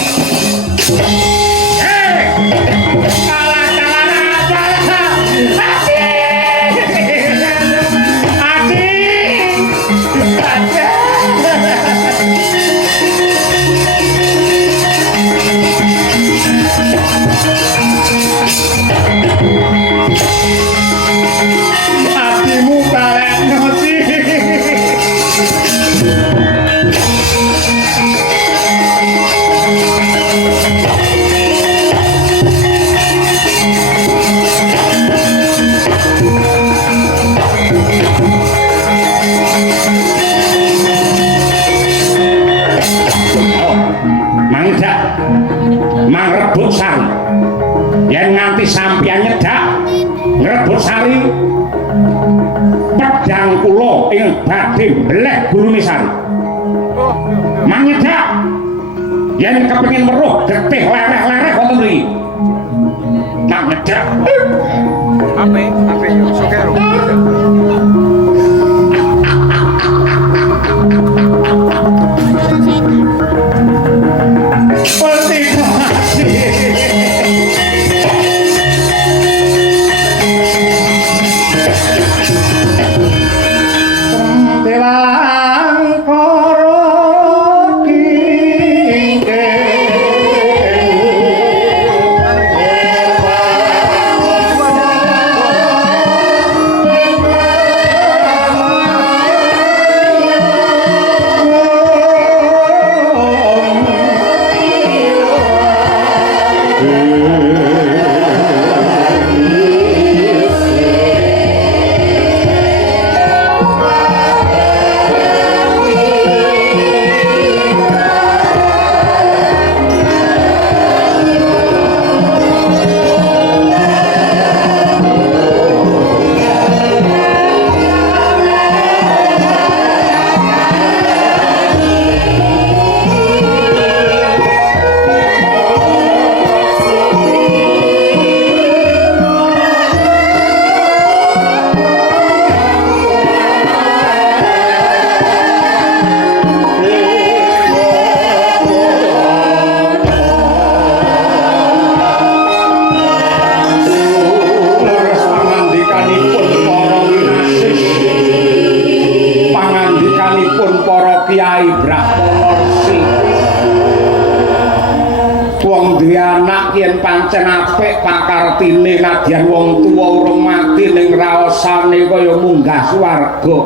Hatimu balik ngerti. Mangdak mangrebut sari yen nganti sampeyan nyedak ngrebut sari pedang kula ing badhe mbleh gulune sari manyedak yen kepengin weruh getih lereh-lereh wonten mriki tak nyedak ape sokero Kyai Brahmanarsi. Wong duwe anak yen pancen apik pakartine nadyan wong tuwa urung mati ning raosane kaya munggah swarga.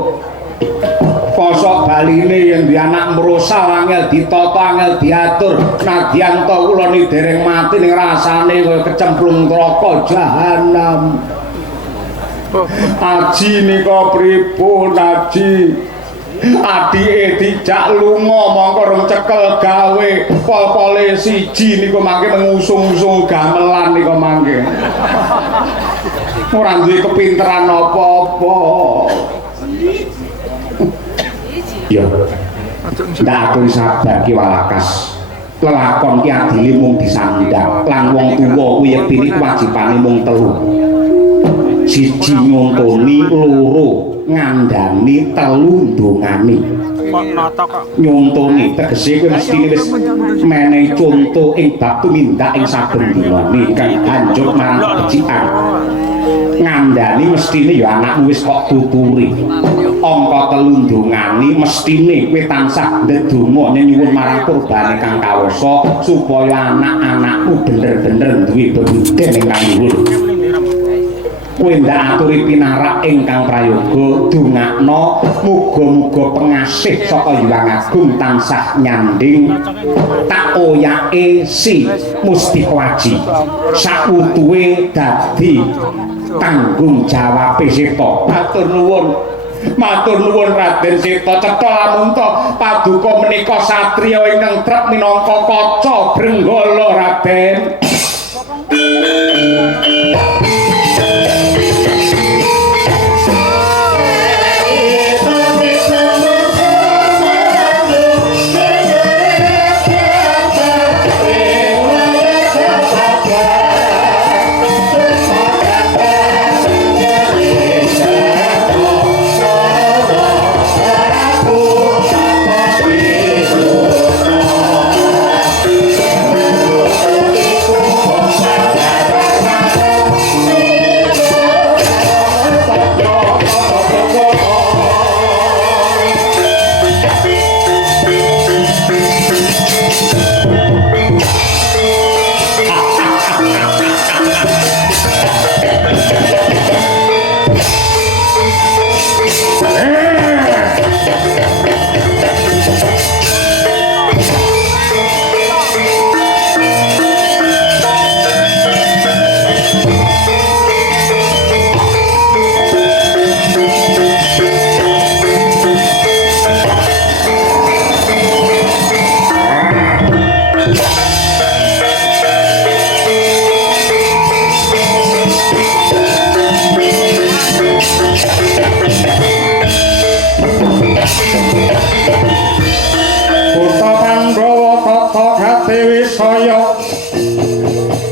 Posok baline yen duwe anak mrosal angel ditata angel diatur nadyan to kula ni dereng mati ning rasane kaya kecemplung neraka jahanam. Aji nika pripun Aji? Adike dijak lunga mongko rong cekel gawe pol-pole siji niku mangke ngusung-usung gamelan niku mangke. Ora duwe kepinteran apa-apa. Ya. Ndak aku sabar ki Walakas. Lelakon ki adile mung disandhak, lan wong tuwa kuwi yektine kewajibane mung telu. Siji ngontoni, loro ngandani, telu ndongani. Nyontoni tegese kowe mestine wis menehi conto ing bab tumindak ing saben dinane kang anjuk marang kecikan. Ngandani mestine ya anakmu wis kok tuturi. Angka telu ndongani mestine kowe tansah ndedonga nyuwun marang purbane kang kawasa supaya anak-anakmu bener-bener duwe bebuden ingkang luhur. Kowe ndak aturi pinarak ingkang prayoga dongakno muga-muga pengasih saka Hyang Agung tansah nyanding tak oyake si Mustika Aji sakutuwe dadi tanggung jawab Seta. Matur nuwun Raden Seta cetha lamun to paduka menika satriya ingkang trep minangka kaca Brenggala Raden.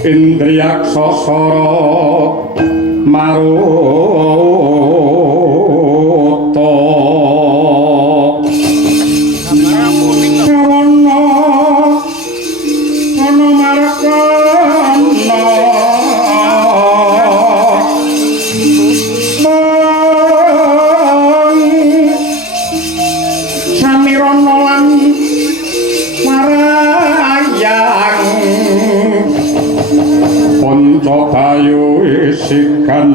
Indriyak sasara maruta kawana ana marakana samirana lan marayang Ponco bayu isikan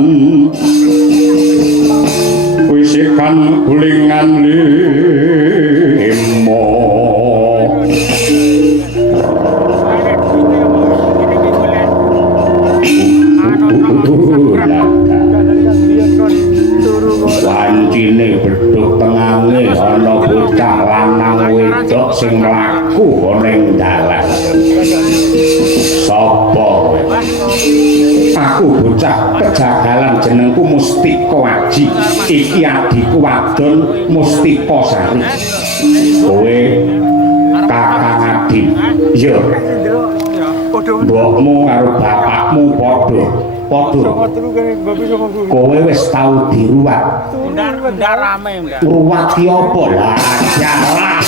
gulingan limo wancine bedhug tengange ana bocah lanang wedok sing mlaku ning dalan. Sapa? Aku bocah pejagalan jenengku Mustika Aji. Iki adikku wadon Mustika Sari. Kowe kakang Adi. Yo. Mbokmu karo bapakmu padha. Kowe wis tau diruwat. Ndar rame, Mbak. Ruwati apa lah? Jalah.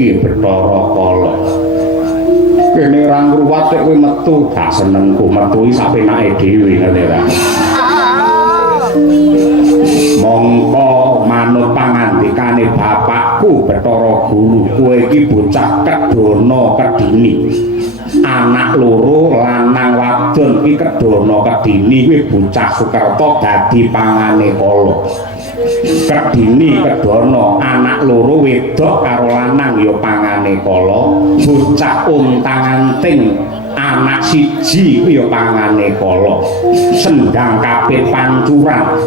iki Bathara Kala. Kene ra ngruwat kowe metu gak senengku metu iki sapenake dhewe ngene ra. Mongko manut pangandikane bapakku Bathara Guru kowe iki bocah kedana kedini anak loro lanang wadon iki kedana kedini kowe bocah Sukerta dadi pangane kala kedini kedana anak loro wedok karo lanang ya pangane kala bocah untang-anting anak siji ya pangane kala sendang kapit pancuran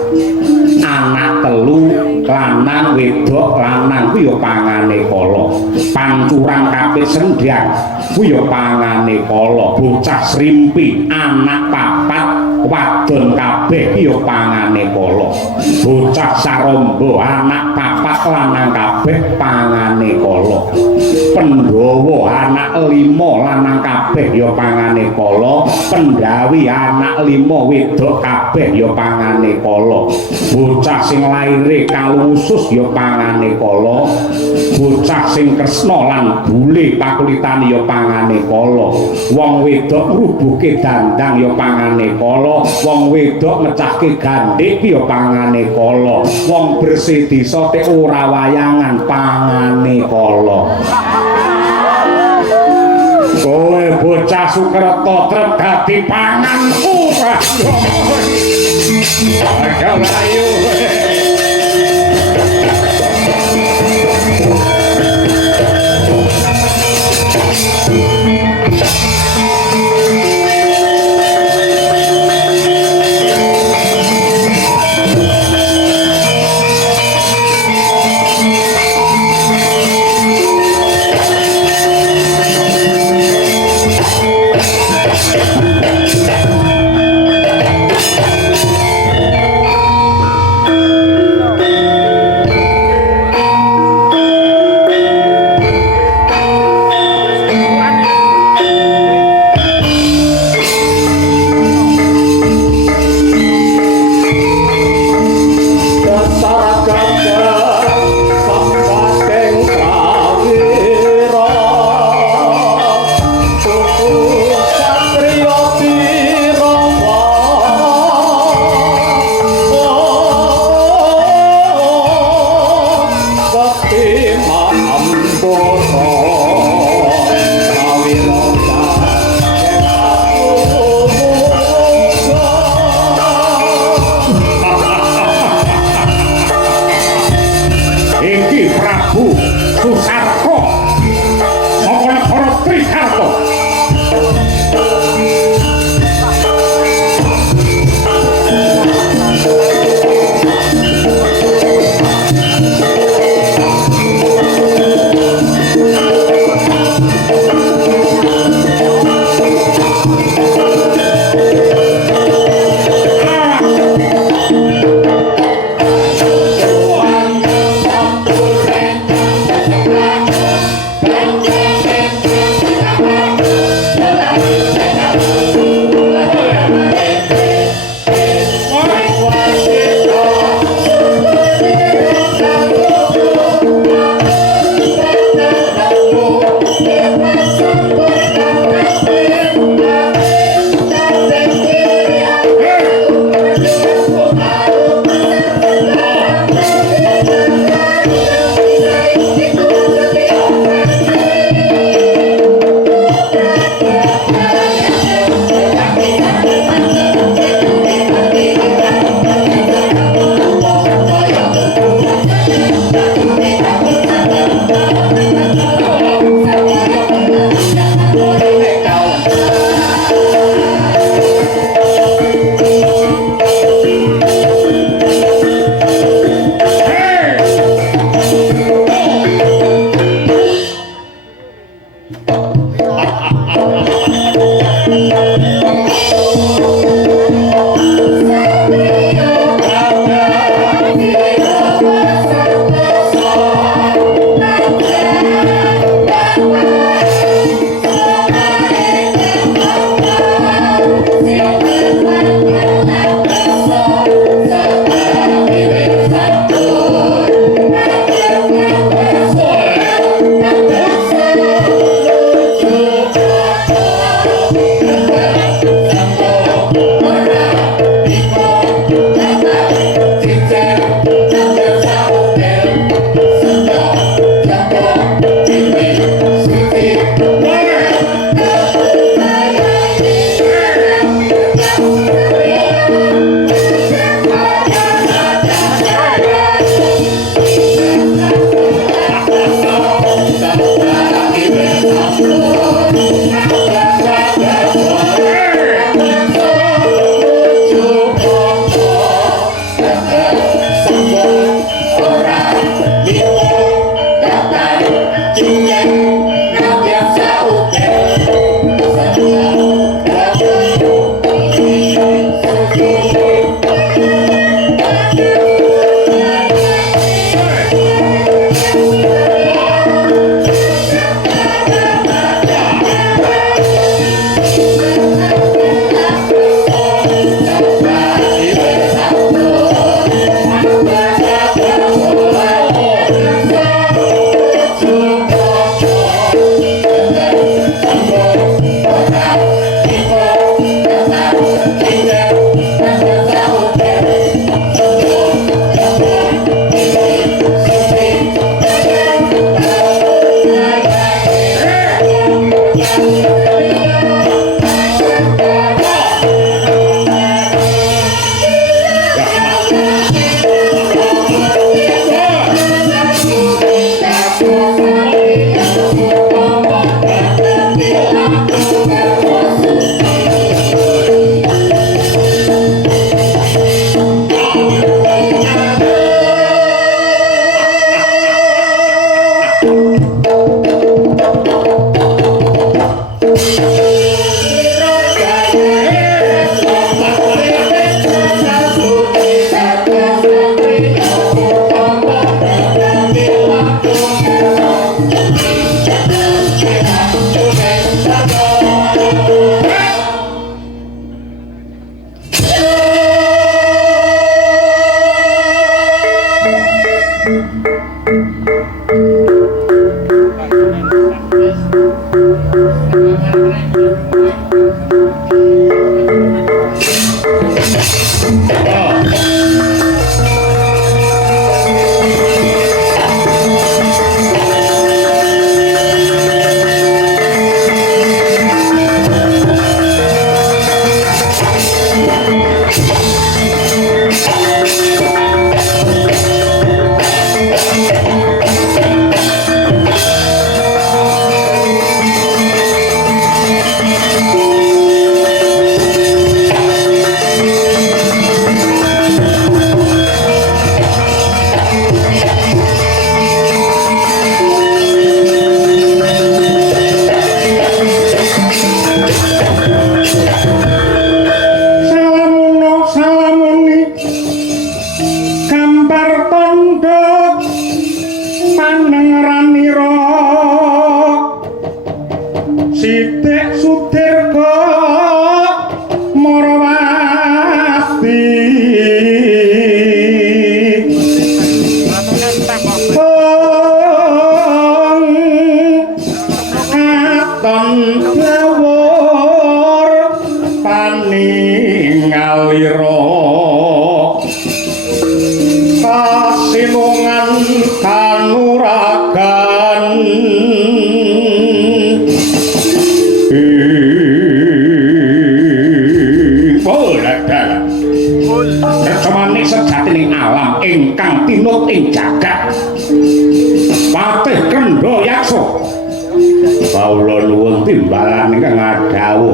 anak telu lanang wedok lanang ku ya pangane kala pancuran kapit sendang ku ya pangane kala bocah srimpi anak papat wadon kabeh ya pangane kala bocah saramba anak papat lanang kabeh pangane kala Pandhawa anak 5 lanang kabeh ya pangane kala Pandhawi anak 5 wedok kabeh ya pangane kala bocah sing laire kalusus ya pangane kala bocah sing Kresna lan bule pakulitane ya pangane kala wong wedok ngrubuhke dandang ya pangane kala wong wedok mecahke gandhik ya pangane kala wong bersih desa tek ora wayangan pangane kala kowe bocah Sukerta trep dadi panganku Prayono ayo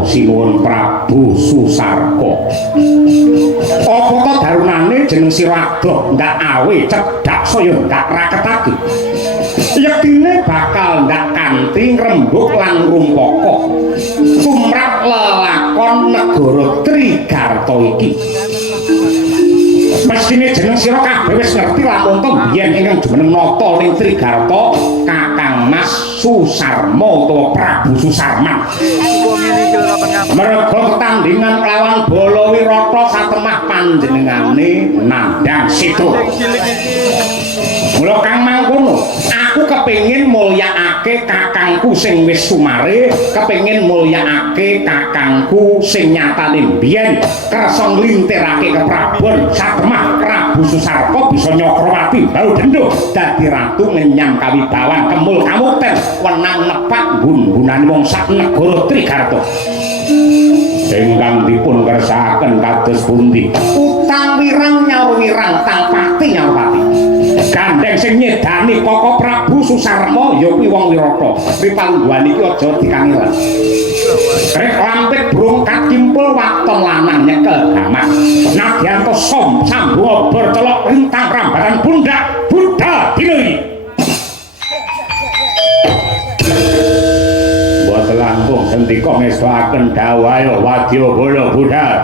Sinuwun Prabu Susarko. Apa to darunane jeneng sira adoh ndak awe cedhak saya ndak raketake. Yektine bakal ndak kanthi rembug lan rumpaka tumrap lelakon negara Trigarta iki. Mestine jeneng sira kabeh wis ngerti lamun to biyen ingkang jumeneng nata ning Trigarta Kakang Mas Susarma utawa Prabu Susarman. Merga ketandhingan kelawan Balawirata satemah panjenengane nandhang situ. Mula kang mangkono, aku kepengin mulyakake kakangku sing wis sumare, kepengin mulyakake kakangku sing nyatane biyen kersa nglintirake keprabon satemah Prabu Susarko bisa Nyakrawati bau dendho dadi ratu ngenyam kawibawan kemul kamukten wenang nepak bun-bunane wong sak negara Trigarta. Ingkang dipun kersakaken kados pundi? Utang wirang nyaur wirang tang pati nyaur pati. Gandeng sing nyedani Koko Prabu Susarma ya kuwi wong Wirata. Ripalungguhan iki aja dikangelan. Rek lampit burung kakimpul waton lanang nyekel gamak. Nadyanto som sambung obor celok rintang rambatan pundak Buddha dina iki. Langkung sendika ngestakaken dawuh wadya bala Buddha.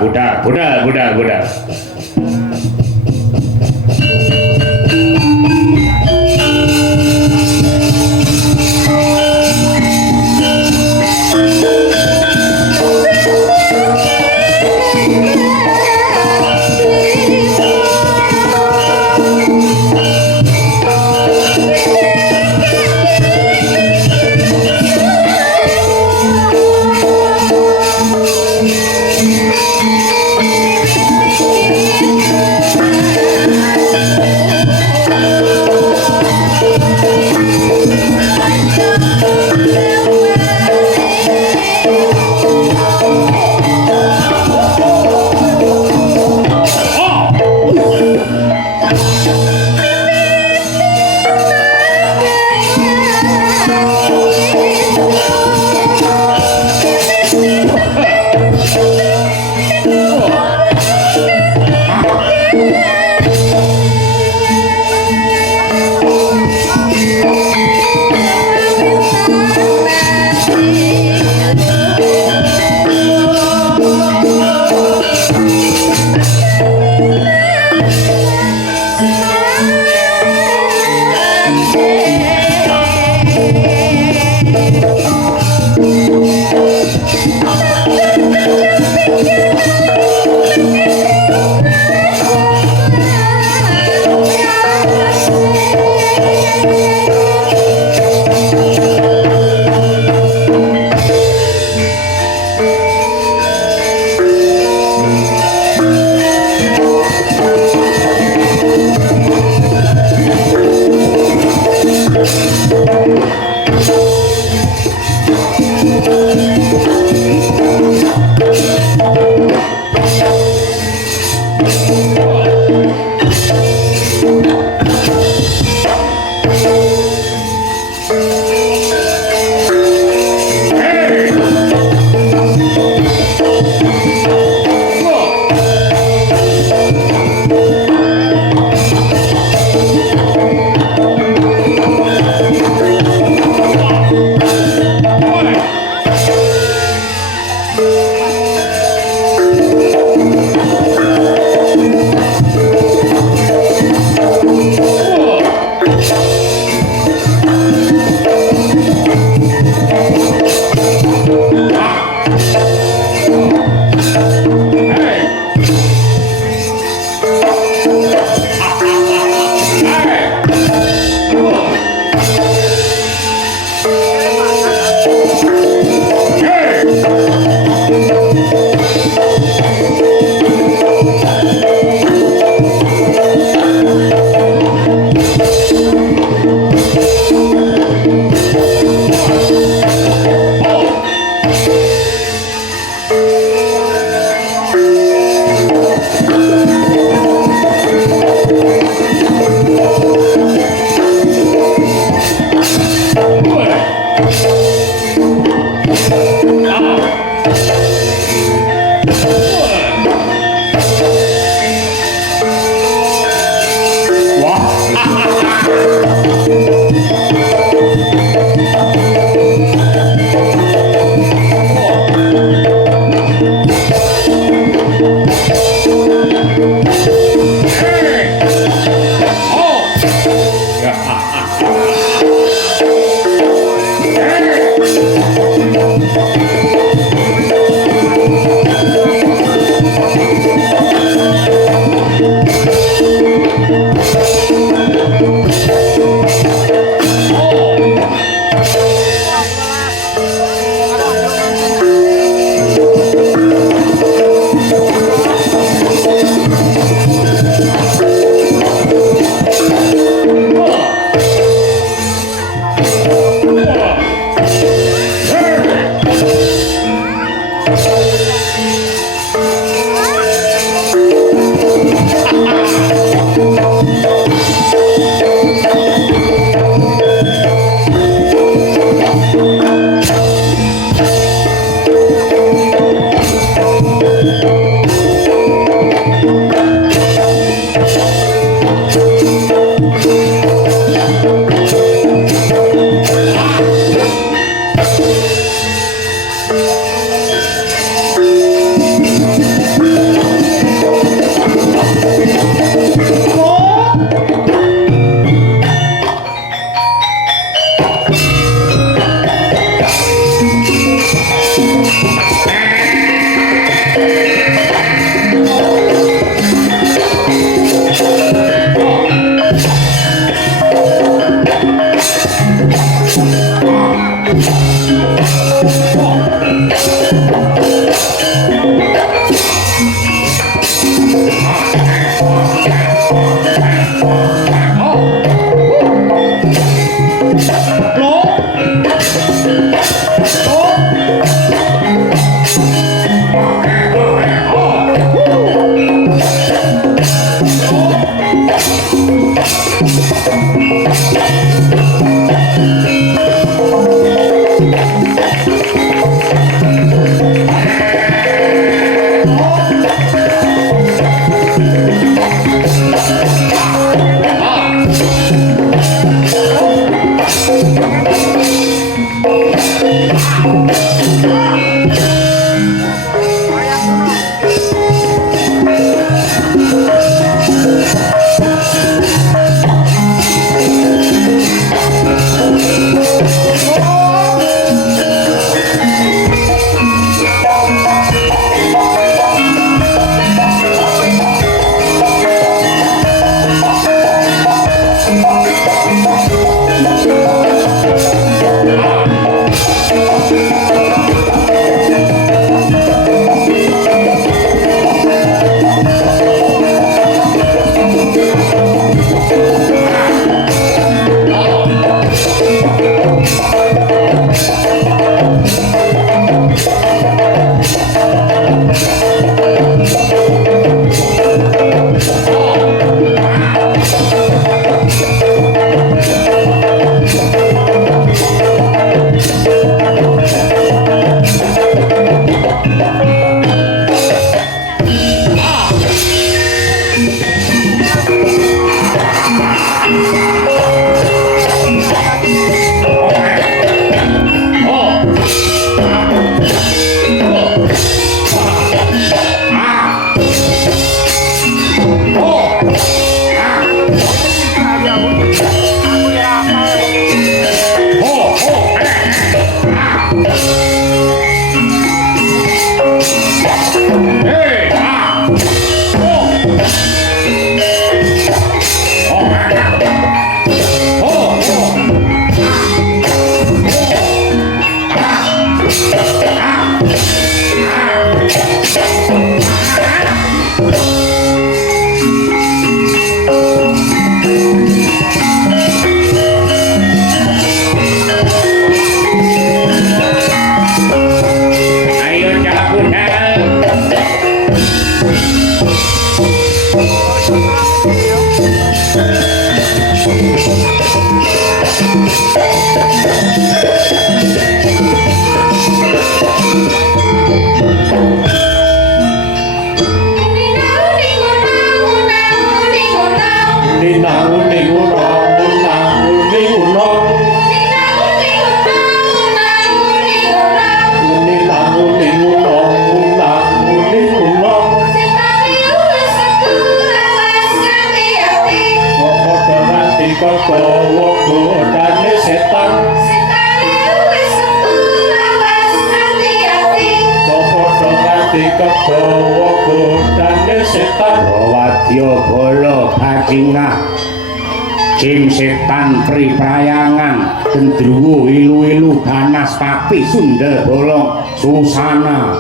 Jim setan priprayangan gendruwo ilu-ilu ganas papi sunda bolong susana.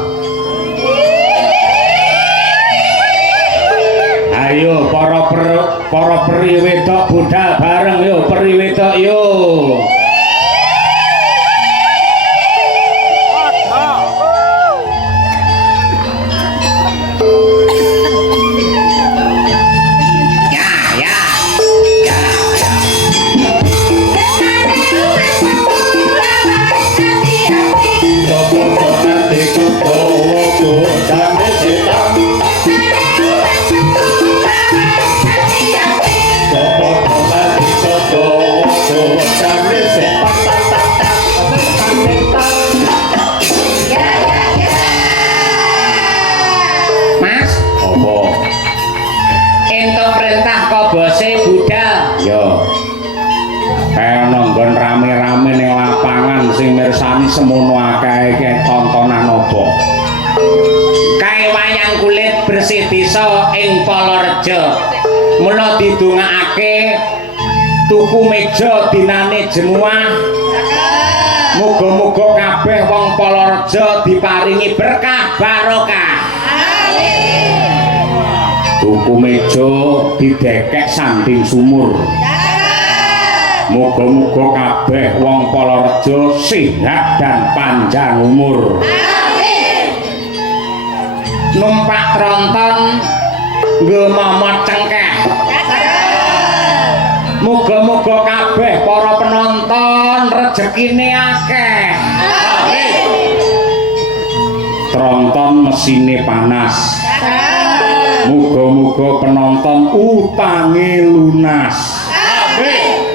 Ayo para peri wedok budal bareng yo peri wedok yo. Semono akeh tontonan apa kae wayang kulit bersih desa ing Palareja mula didongakake tuku meja dinane Jemuah Muga-muga kabeh wong Palareja diparingi berkah barokah. Amin. Tuku meja didekek sanding sumur. Muga-muga kabeh wong Palareja sehat dan panjang umur. Amin. Numpak tronton nggo momot cengkeh. Muga-muga kabeh para penonton rezekine akeh. Amin. Tronton mesine panas. Muga-muga penonton utange lunas. Amin.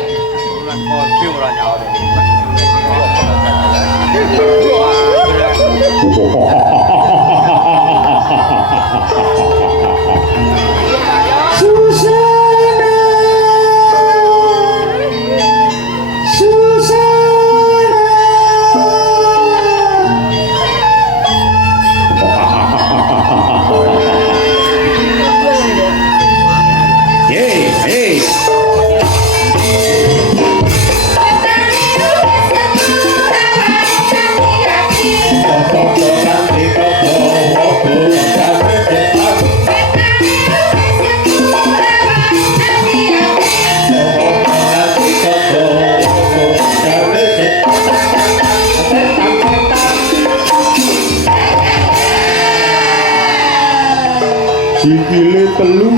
Sikile telu.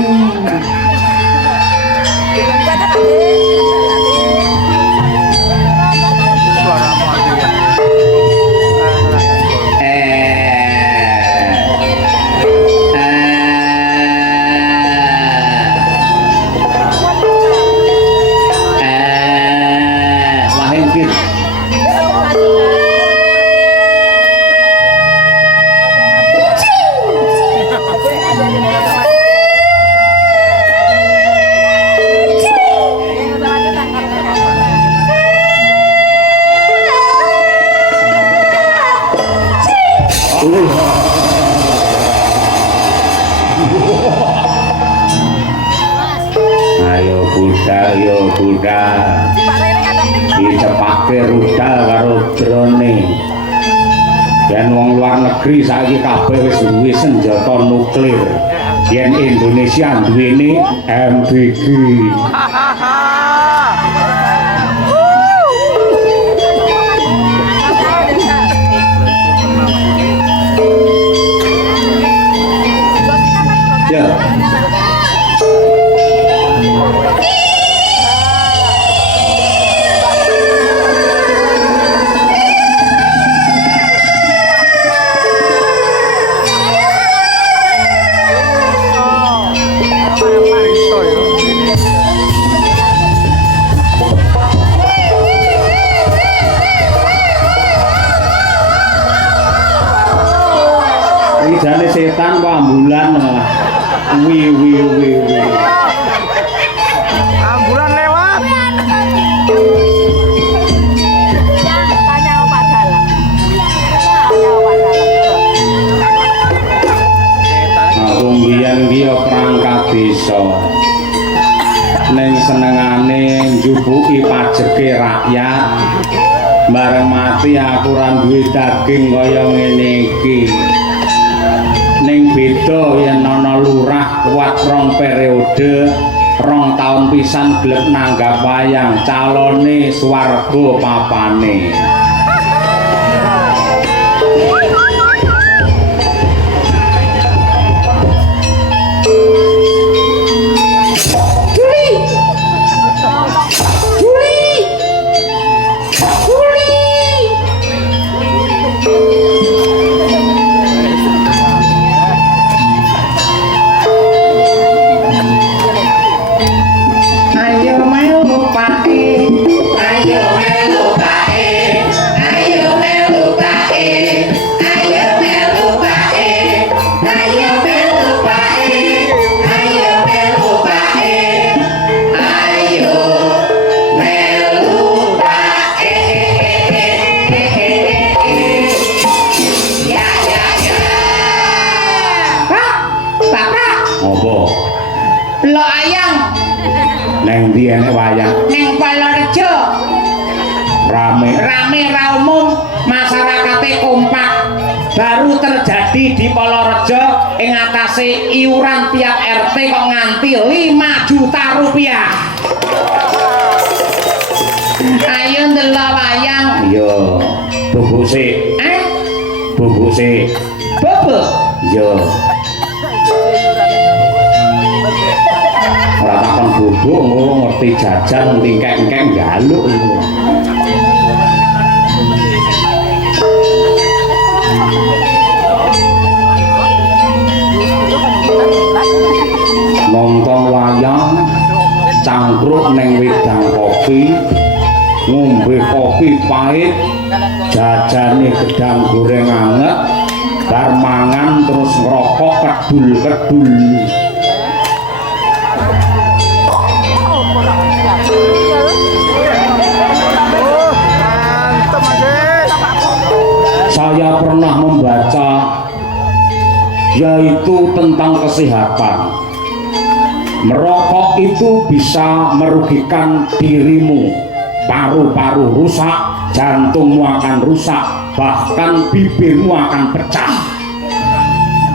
Dicepake rudal karo drone. Yen wong luar negeri saiki kabeh wis duwe senjata nuklir. Yen Indonesia duweni MBG. Ya. Jane setan kok ambulan malah. Wi. Ambulan lewat. Tanya Pak Dalang. Aku mbiyen ki perangkat desa. Ning senengane njubuki pajeke rakyat. Bareng mati aku ora duwe daging kaya ngene iki. Ning beda yen ana lurah kuat 2 periode 2 taun pisan gelem nanggap wayang calone swarga papane. rame ra umum masyarakate kompak baru terjadi di Polorejo ing atase iuran tiap RT kok nganti 5 juta rupiah. Ayo ndelok wayang. Iya, bubuk sik. Bubuk sik. Bubuk? Iya. Ora takon bubuk engko ngerti jajan tingkek-engkek njaluk ngono. Nonton wayang cangkruk neng wedang kopi ngombe kopi pahit jajane gedang goreng anget bar mangan terus ngerokok kedul-kedul. Saya pernah membaca yaitu tentang kesehatan. Merokok itu bisa merugikan dirimu, paru-paru rusak, jantungmu akan rusak, bahkan bibirmu akan pecah.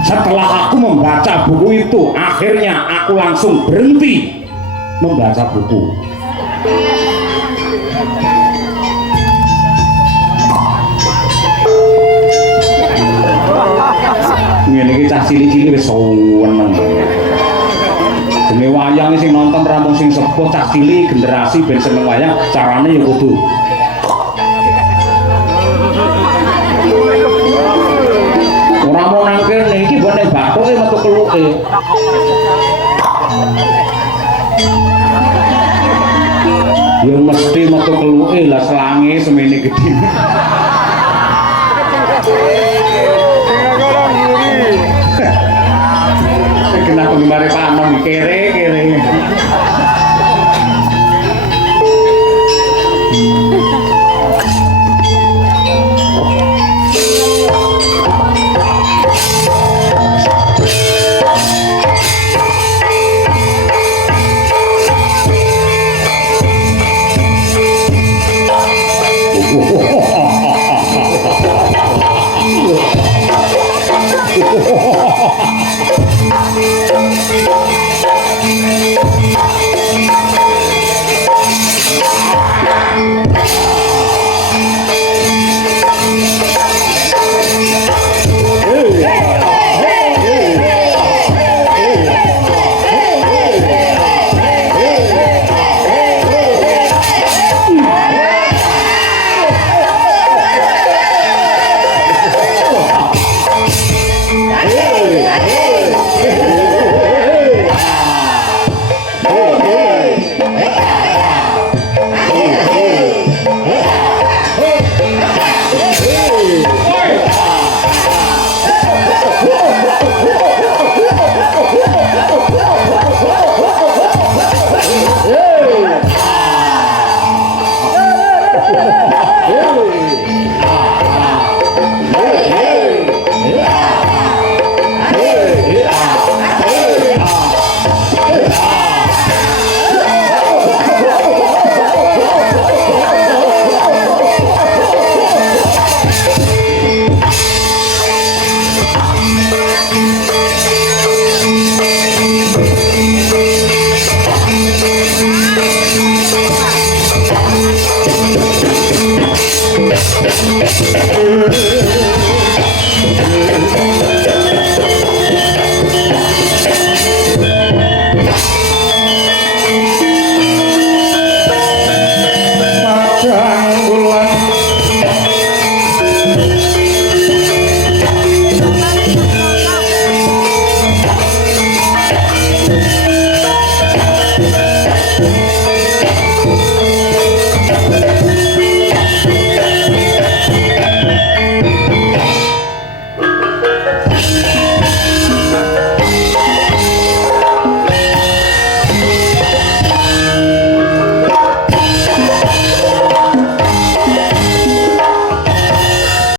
Setelah aku membaca buku itu, akhirnya aku langsung berhenti membaca buku. Ngene iki cah cilik-cilik wis seneng. Dene wayang sing nonton rampung sing sepuh cah cilik generasi ben seneng wayang, carane ya kudu ora mau nang kene iki mbok nek bathuke metu keluke. Ya mesti metu keluke lah selange semene gedhe. Kenapa penggemar Pak Anom kere-kere.